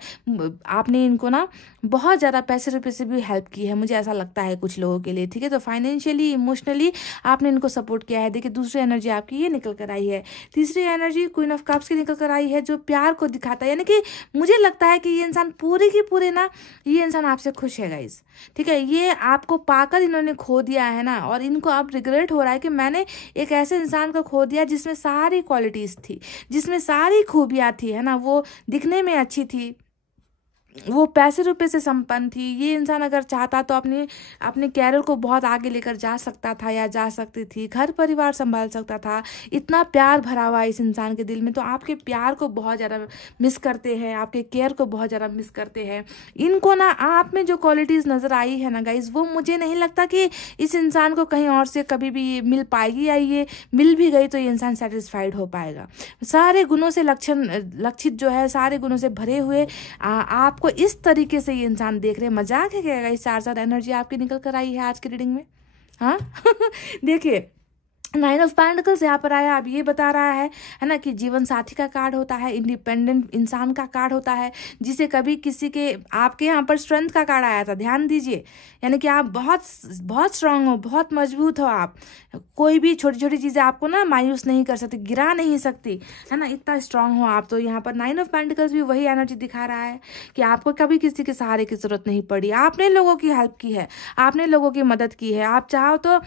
आपने इनको ना बहुत ज़्यादा पैसे रुपए से भी हेल्प की है, मुझे ऐसा लगता है कुछ लोगों के लिए। ठीक है, तो फाइनेंशियली, इमोशनली आपने इनको सपोर्ट किया है। देखिए, दूसरी एनर्जी आपकी ये निकल कर आई है। तीसरी एनर्जी क्वीन ऑफ कप्स की निकल कर आई है, जो प्यार को दिखाता है, यानी कि मुझे लगता है कि ये इंसान पूरे के पूरे ना, ये इंसान आपसे खुश है गाइस। ठीक है, ये आपको पाकर इन्होंने खो दिया है ना, और इनको अब रिग्रेट हो रहा है कि मैंने एक ऐसे इंसान को खो दिया जिसमें सारी क्वालिटीज थी, जिसमें सारी खूबियाँ थी, है ना, वो दिखने में अच्छी थी, वो पैसे रुपए से संपन्न थी। ये इंसान अगर चाहता तो अपने अपने कैरियर को बहुत आगे लेकर जा सकता था या जा सकती थी, घर परिवार संभाल सकता था। इतना प्यार भरा हुआ है इस इंसान के दिल में, तो आपके प्यार को बहुत ज़्यादा मिस करते हैं, आपके केयर को बहुत ज़्यादा मिस करते हैं। इनको ना आप में जो क्वालिटीज़ नज़र आई है ना गाइज, वो मुझे नहीं लगता कि इस इंसान को कहीं और से कभी भी मिल पाएगी, या ये मिल भी गई तो ये इंसान सेटिस्फाइड हो पाएगा। सारे गुणों से लक्षित जो है, सारे गुणों से भरे हुए आपको इस तरीके से ये इंसान देख रहे हैं। मजाक है क्या गाइस? 4 एनर्जी आपकी निकल कर आई है आज की रीडिंग में। हाँ देखिए 9 ऑफ पेंटिकल्स यहाँ पर आया। अब ये बता रहा है ना, कि जीवन साथी का कार्ड होता है, इंडिपेंडेंट इंसान का कार्ड होता है, जिसे कभी किसी के, आपके यहाँ पर स्ट्रेंथ का कार्ड आया था, ध्यान दीजिए। यानी कि आप बहुत बहुत स्ट्रांग हो, बहुत मजबूत हो। आप कोई भी छोटी छोटी चीज़ें आपको ना मायूस नहीं कर सकती, गिरा नहीं सकती, है ना, इतना स्ट्रांग हो आप। तो यहाँ पर 9 ऑफ पेंटिकल्स भी वही एनर्जी दिखा रहा है कि आपको कभी किसी के सहारे की जरूरत नहीं पड़ी। आपने लोगों की हेल्प की है, आपने लोगों की मदद की है। आप चाहो तो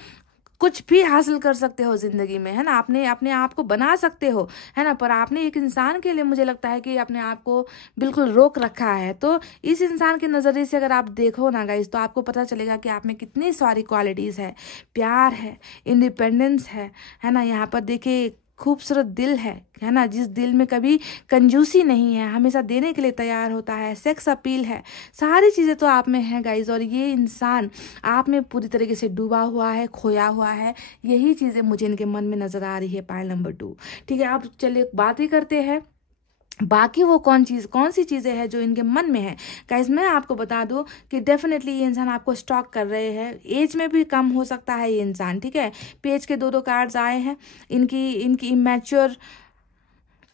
कुछ भी हासिल कर सकते हो जिंदगी में, है ना, आपने अपने आप को बना सकते हो, है ना। पर आपने एक इंसान के लिए, मुझे लगता है कि अपने आप को बिल्कुल रोक रखा है। तो इस इंसान के नज़रिए से अगर आप देखो ना गाइस, तो आपको पता चलेगा कि आप में कितनी सारी क्वालिटीज़ है। प्यार है, इंडिपेंडेंस है ना। यहाँ पर देखिए खूबसूरत दिल है ना, जिस दिल में कभी कंजूसी नहीं है, हमेशा देने के लिए तैयार होता है। सेक्स अपील है, सारी चीज़ें तो आप में है गाइज। और ये इंसान आप में पूरी तरीके से डूबा हुआ है, खोया हुआ है। यही चीज़ें मुझे इनके मन में नज़र आ रही है। पाइल नंबर 2, ठीक है। अब चलिए बात ही करते हैं बाकी वो कौन सी चीज़ें हैं जो इनके मन में है। गाइस मैं आपको बता दूं कि डेफिनेटली ये इंसान आपको स्टॉक कर रहे हैं। एज में भी कम हो सकता है ये इंसान, ठीक है। पेज के 2 कार्ड्स आए हैं। इनकी इमेच्योर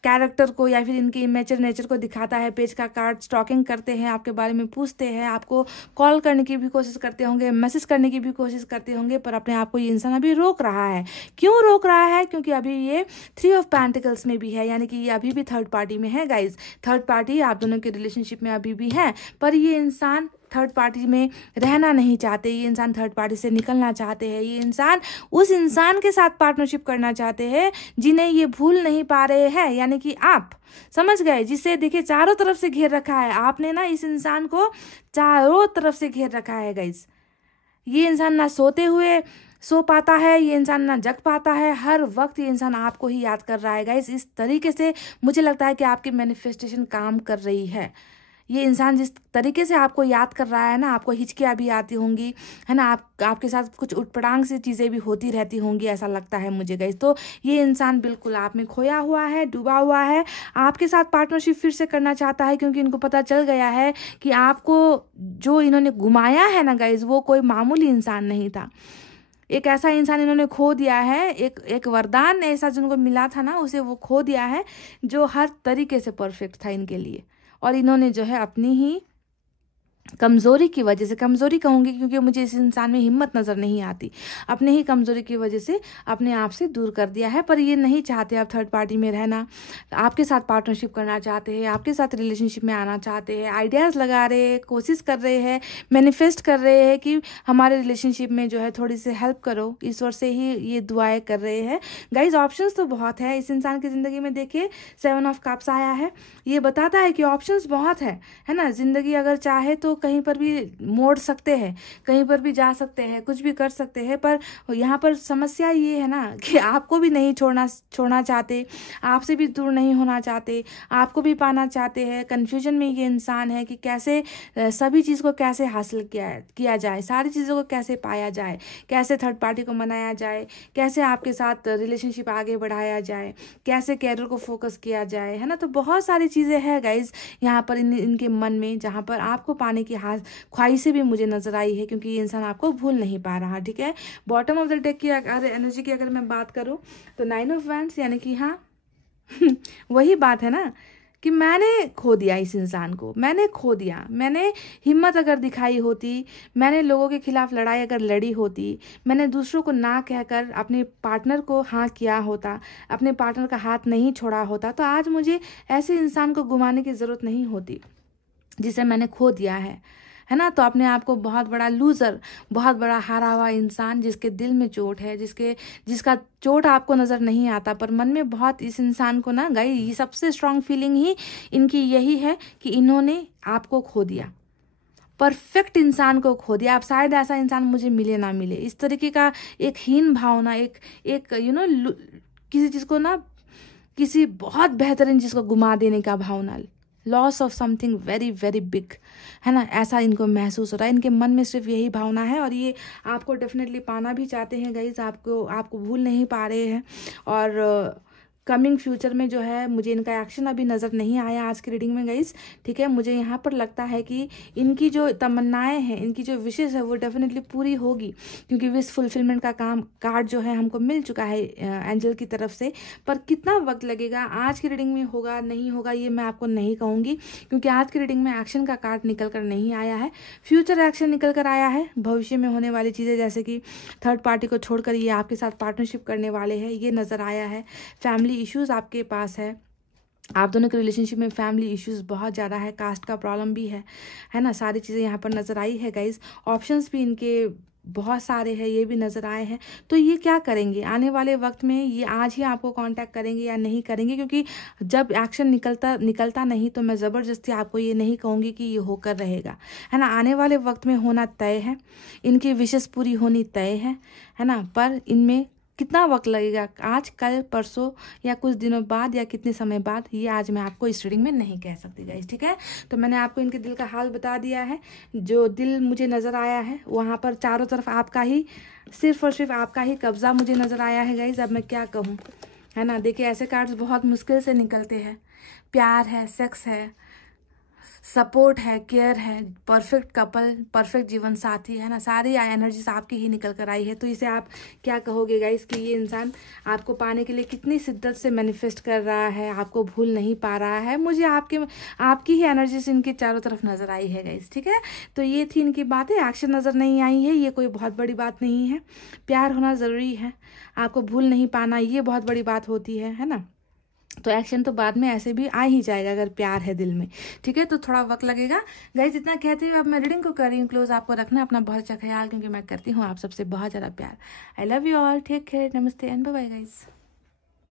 कैरेक्टर को या फिर इनकी इमेचर नेचर को दिखाता है। पेज का कार्ड स्टॉकिंग करते हैं, आपके बारे में पूछते हैं, आपको कॉल करने की भी कोशिश करते होंगे, मैसेज करने की भी कोशिश करते होंगे, पर अपने आप को ये इंसान अभी रोक रहा है। क्यों रोक रहा है? क्योंकि अभी ये 3 ऑफ पेंटिकल्स में भी है, यानी कि ये अभी भी थर्ड पार्टी में है गाइज। थर्ड पार्टी आप दोनों के रिलेशनशिप में अभी भी है, पर ये इंसान थर्ड पार्टी में रहना नहीं चाहते। ये इंसान थर्ड पार्टी से निकलना चाहते हैं। ये इंसान उस इंसान के साथ पार्टनरशिप करना चाहते हैं जिन्हें ये भूल नहीं पा रहे हैं, यानी कि आप समझ गए, जिसे देखिए चारों तरफ से घेर रखा है आपने ना। इस इंसान को चारों तरफ से घेर रखा है गाइस। ये इंसान ना सोते हुए सो पाता है, ये इंसान ना जग पाता है, हर वक्त ये इंसान आपको ही याद कर रहा है गाइस। इस तरीके से मुझे लगता है कि आपकी मैनिफेस्टेशन काम कर रही है। ये इंसान जिस तरीके से आपको याद कर रहा है ना, आपको हिचकियाँ भी आती होंगी, है ना, आपके साथ कुछ उटपटांग सी चीज़ें भी होती रहती होंगी, ऐसा लगता है मुझे गाइस। तो ये इंसान बिल्कुल आप में खोया हुआ है, डूबा हुआ है। आपके साथ पार्टनरशिप फिर से करना चाहता है, क्योंकि इनको पता चल गया है कि आपको जो इन्होंने घुमाया है ना गाइस, वो कोई मामूली इंसान नहीं था। एक ऐसा इंसान इन्होंने खो दिया है, एक वरदान ऐसा जिनको मिला था ना, उसे वो खो दिया है, जो हर तरीके से परफेक्ट था इनके लिए। और इन्होंने जो है अपनी ही कमज़ोरी की वजह से, कमज़ोरी कहूँगी क्योंकि मुझे इस इंसान में हिम्मत नज़र नहीं आती, अपने ही कमज़ोरी की वजह से अपने आप से दूर कर दिया है। पर ये नहीं चाहते आप थर्ड पार्टी में रहना, आपके साथ पार्टनरशिप करना चाहते हैं, आपके साथ रिलेशनशिप में आना चाहते हैं। आइडियाज़ लगा रहे हैं, कोशिश कर रहे हैं, मैनिफेस्ट कर रहे हैं कि हमारे रिलेशनशिप में जो है थोड़ी सी हेल्प करो। ईश्वर से ही ये दुआएँ कर रहे हैं गाइज। ऑप्शंस तो बहुत है इस इंसान की ज़िंदगी में। देखिए 7 ऑफ कप्स आया है, ये बताता है कि ऑप्शंस बहुत है ना। ज़िंदगी अगर चाहे तो कहीं पर भी मोड़ सकते हैं, कहीं पर भी जा सकते हैं, कुछ भी कर सकते हैं। पर यहाँ पर समस्या ये है ना कि आपको भी नहीं छोड़ना चाहते, आपसे भी दूर नहीं होना चाहते, आपको भी पाना चाहते हैं। कन्फ्यूजन में ये इंसान है कि कैसे सभी चीज़ को कैसे हासिल किया जाए, सारी चीज़ों को कैसे पाया जाए, कैसे थर्ड पार्टी को मनाया जाए, कैसे आपके साथ रिलेशनशिप आगे बढ़ाया जाए, कैसे कैरियर को फोकस किया जाए, है ना। तो बहुत सारी चीज़ें हैं गाइज यहाँ पर इनके मन में, जहाँ पर आपको पाने की ख्वाहिशें भी मुझे नजर आई है, क्योंकि ये इंसान आपको भूल नहीं पा रहा, ठीक है। बॉटम ऑफ द डेक की एनर्जी की अगर मैं बात करूं तो 9 ऑफ वैंड्स, यानी कि हाँ वही बात है ना कि मैंने खो दिया इस इंसान को, मैंने खो दिया। मैंने हिम्मत अगर दिखाई होती, मैंने लोगों के खिलाफ लड़ाई अगर लड़ी होती, मैंने दूसरों को ना कहकर अपने पार्टनर को हाँ किया होता, अपने पार्टनर का हाथ नहीं छोड़ा होता, तो आज मुझे ऐसे इंसान को घुमाने की ज़रूरत नहीं होती जिसे मैंने खो दिया है है ना। तो अपने आप को बहुत बड़ा लूजर, बहुत बड़ा हारा हुआ इंसान, जिसके दिल में चोट है, जिसका चोट आपको नजर नहीं आता, पर मन में बहुत इस इंसान को ना गाइस, ये सबसे स्ट्रांग फीलिंग ही इनकी यही है कि इन्होंने आपको खो दिया, परफेक्ट इंसान को खो दिया। आप शायद ऐसा इंसान मुझे मिले ना मिले, इस तरीके का एक हीन भावना, एक किसी चीज को ना, किसी बहुत बेहतरीन चीज को गुमा देने का भावना, loss of something very very big, है ना, ऐसा इनको महसूस हो रहा है। इनके मन में सिर्फ यही भावना है और ये आपको डेफिनेटली पाना भी चाहते हैं गाइज, आपको भूल नहीं पा रहे हैं। और कमिंग फ्यूचर में जो है, मुझे इनका एक्शन अभी नज़र नहीं आया आज की रीडिंग में गाइज, ठीक है। मुझे यहाँ पर लगता है कि इनकी जो तमन्नाएं हैं, इनकी जो विशेष है, वो डेफिनेटली पूरी होगी, क्योंकि विश फुलफिलमेंट का कार्ड जो है हमको मिल चुका है एंजल की तरफ से। पर कितना वक्त लगेगा, आज की रीडिंग में होगा नहीं होगा, ये मैं आपको नहीं कहूँगी, क्योंकि आज की रीडिंग में एक्शन का कार्ड निकल कर नहीं आया है, फ्यूचर एक्शन निकल कर आया है। भविष्य में होने वाली चीज़ें, जैसे कि थर्ड पार्टी को छोड़कर ये आपके साथ पार्टनरशिप करने वाले हैं, ये नज़र आया है। फैमिली इश्यूज आपके पास है, आप दोनों के रिलेशनशिप में फैमिली इश्यूज बहुत ज़्यादा है, कास्ट का प्रॉब्लम भी है ना, सारी चीज़ें यहाँ पर नज़र आई है गाइज। ऑप्शंस भी इनके बहुत सारे हैं, ये भी नज़र आए हैं। तो ये क्या करेंगे आने वाले वक्त में, ये आज ही आपको कांटेक्ट करेंगे या नहीं करेंगे, क्योंकि जब एक्शन निकलता नहीं, तो मैं ज़बरदस्ती आपको ये नहीं कहूँगी कि ये होकर रहेगा, है ना। आने वाले वक्त में होना तय है, इनकी विशेष पूरी होनी तय है ना। पर इनमें कितना वक्त लगेगा, आज, कल, परसों या कुछ दिनों बाद या कितने समय बाद, ये आज मैं आपको इस रीडिंग में नहीं कह सकती गाइस, ठीक है। तो मैंने आपको इनके दिल का हाल बता दिया है। जो दिल मुझे नज़र आया है, वहाँ पर चारों तरफ आपका ही, सिर्फ और सिर्फ आपका ही कब्जा मुझे नज़र आया है गाइस। अब मैं क्या कहूँ, है ना। देखिए, ऐसे कार्ड्स बहुत मुश्किल से निकलते हैं। प्यार है, सेक्स है, सपोर्ट है, केयर है, परफेक्ट कपल, परफेक्ट जीवन साथी, है ना, सारी एनर्जीज आपकी ही निकल कर आई है। तो इसे आप क्या कहोगे गाइस कि ये इंसान आपको पाने के लिए कितनी शिद्दत से मैनिफेस्ट कर रहा है, आपको भूल नहीं पा रहा है। मुझे आपकी ही एनर्जीज इनके चारों तरफ नजर आई है गाइस, ठीक है। तो ये थी इनकी बातें, एक्शन नजर नहीं आई है, ये कोई बहुत बड़ी बात नहीं है। प्यार होना जरूरी है, आपको भूल नहीं पाना, ये बहुत बड़ी बात होती है ना। तो एक्शन तो बाद में ऐसे भी आ ही जाएगा अगर प्यार है दिल में, ठीक है। तो थोड़ा वक्त लगेगा गाइज, इतना कहते हुए अब मैं रीडिंग को कर रही हूँ क्लोज। आपको रखना अपना बहुत अच्छा ख्याल, क्योंकि मैं करती हूँ आप सबसे बहुत ज़्यादा प्यार। I love you all, take care, नमस्ते एंड बाय बाय गाइज।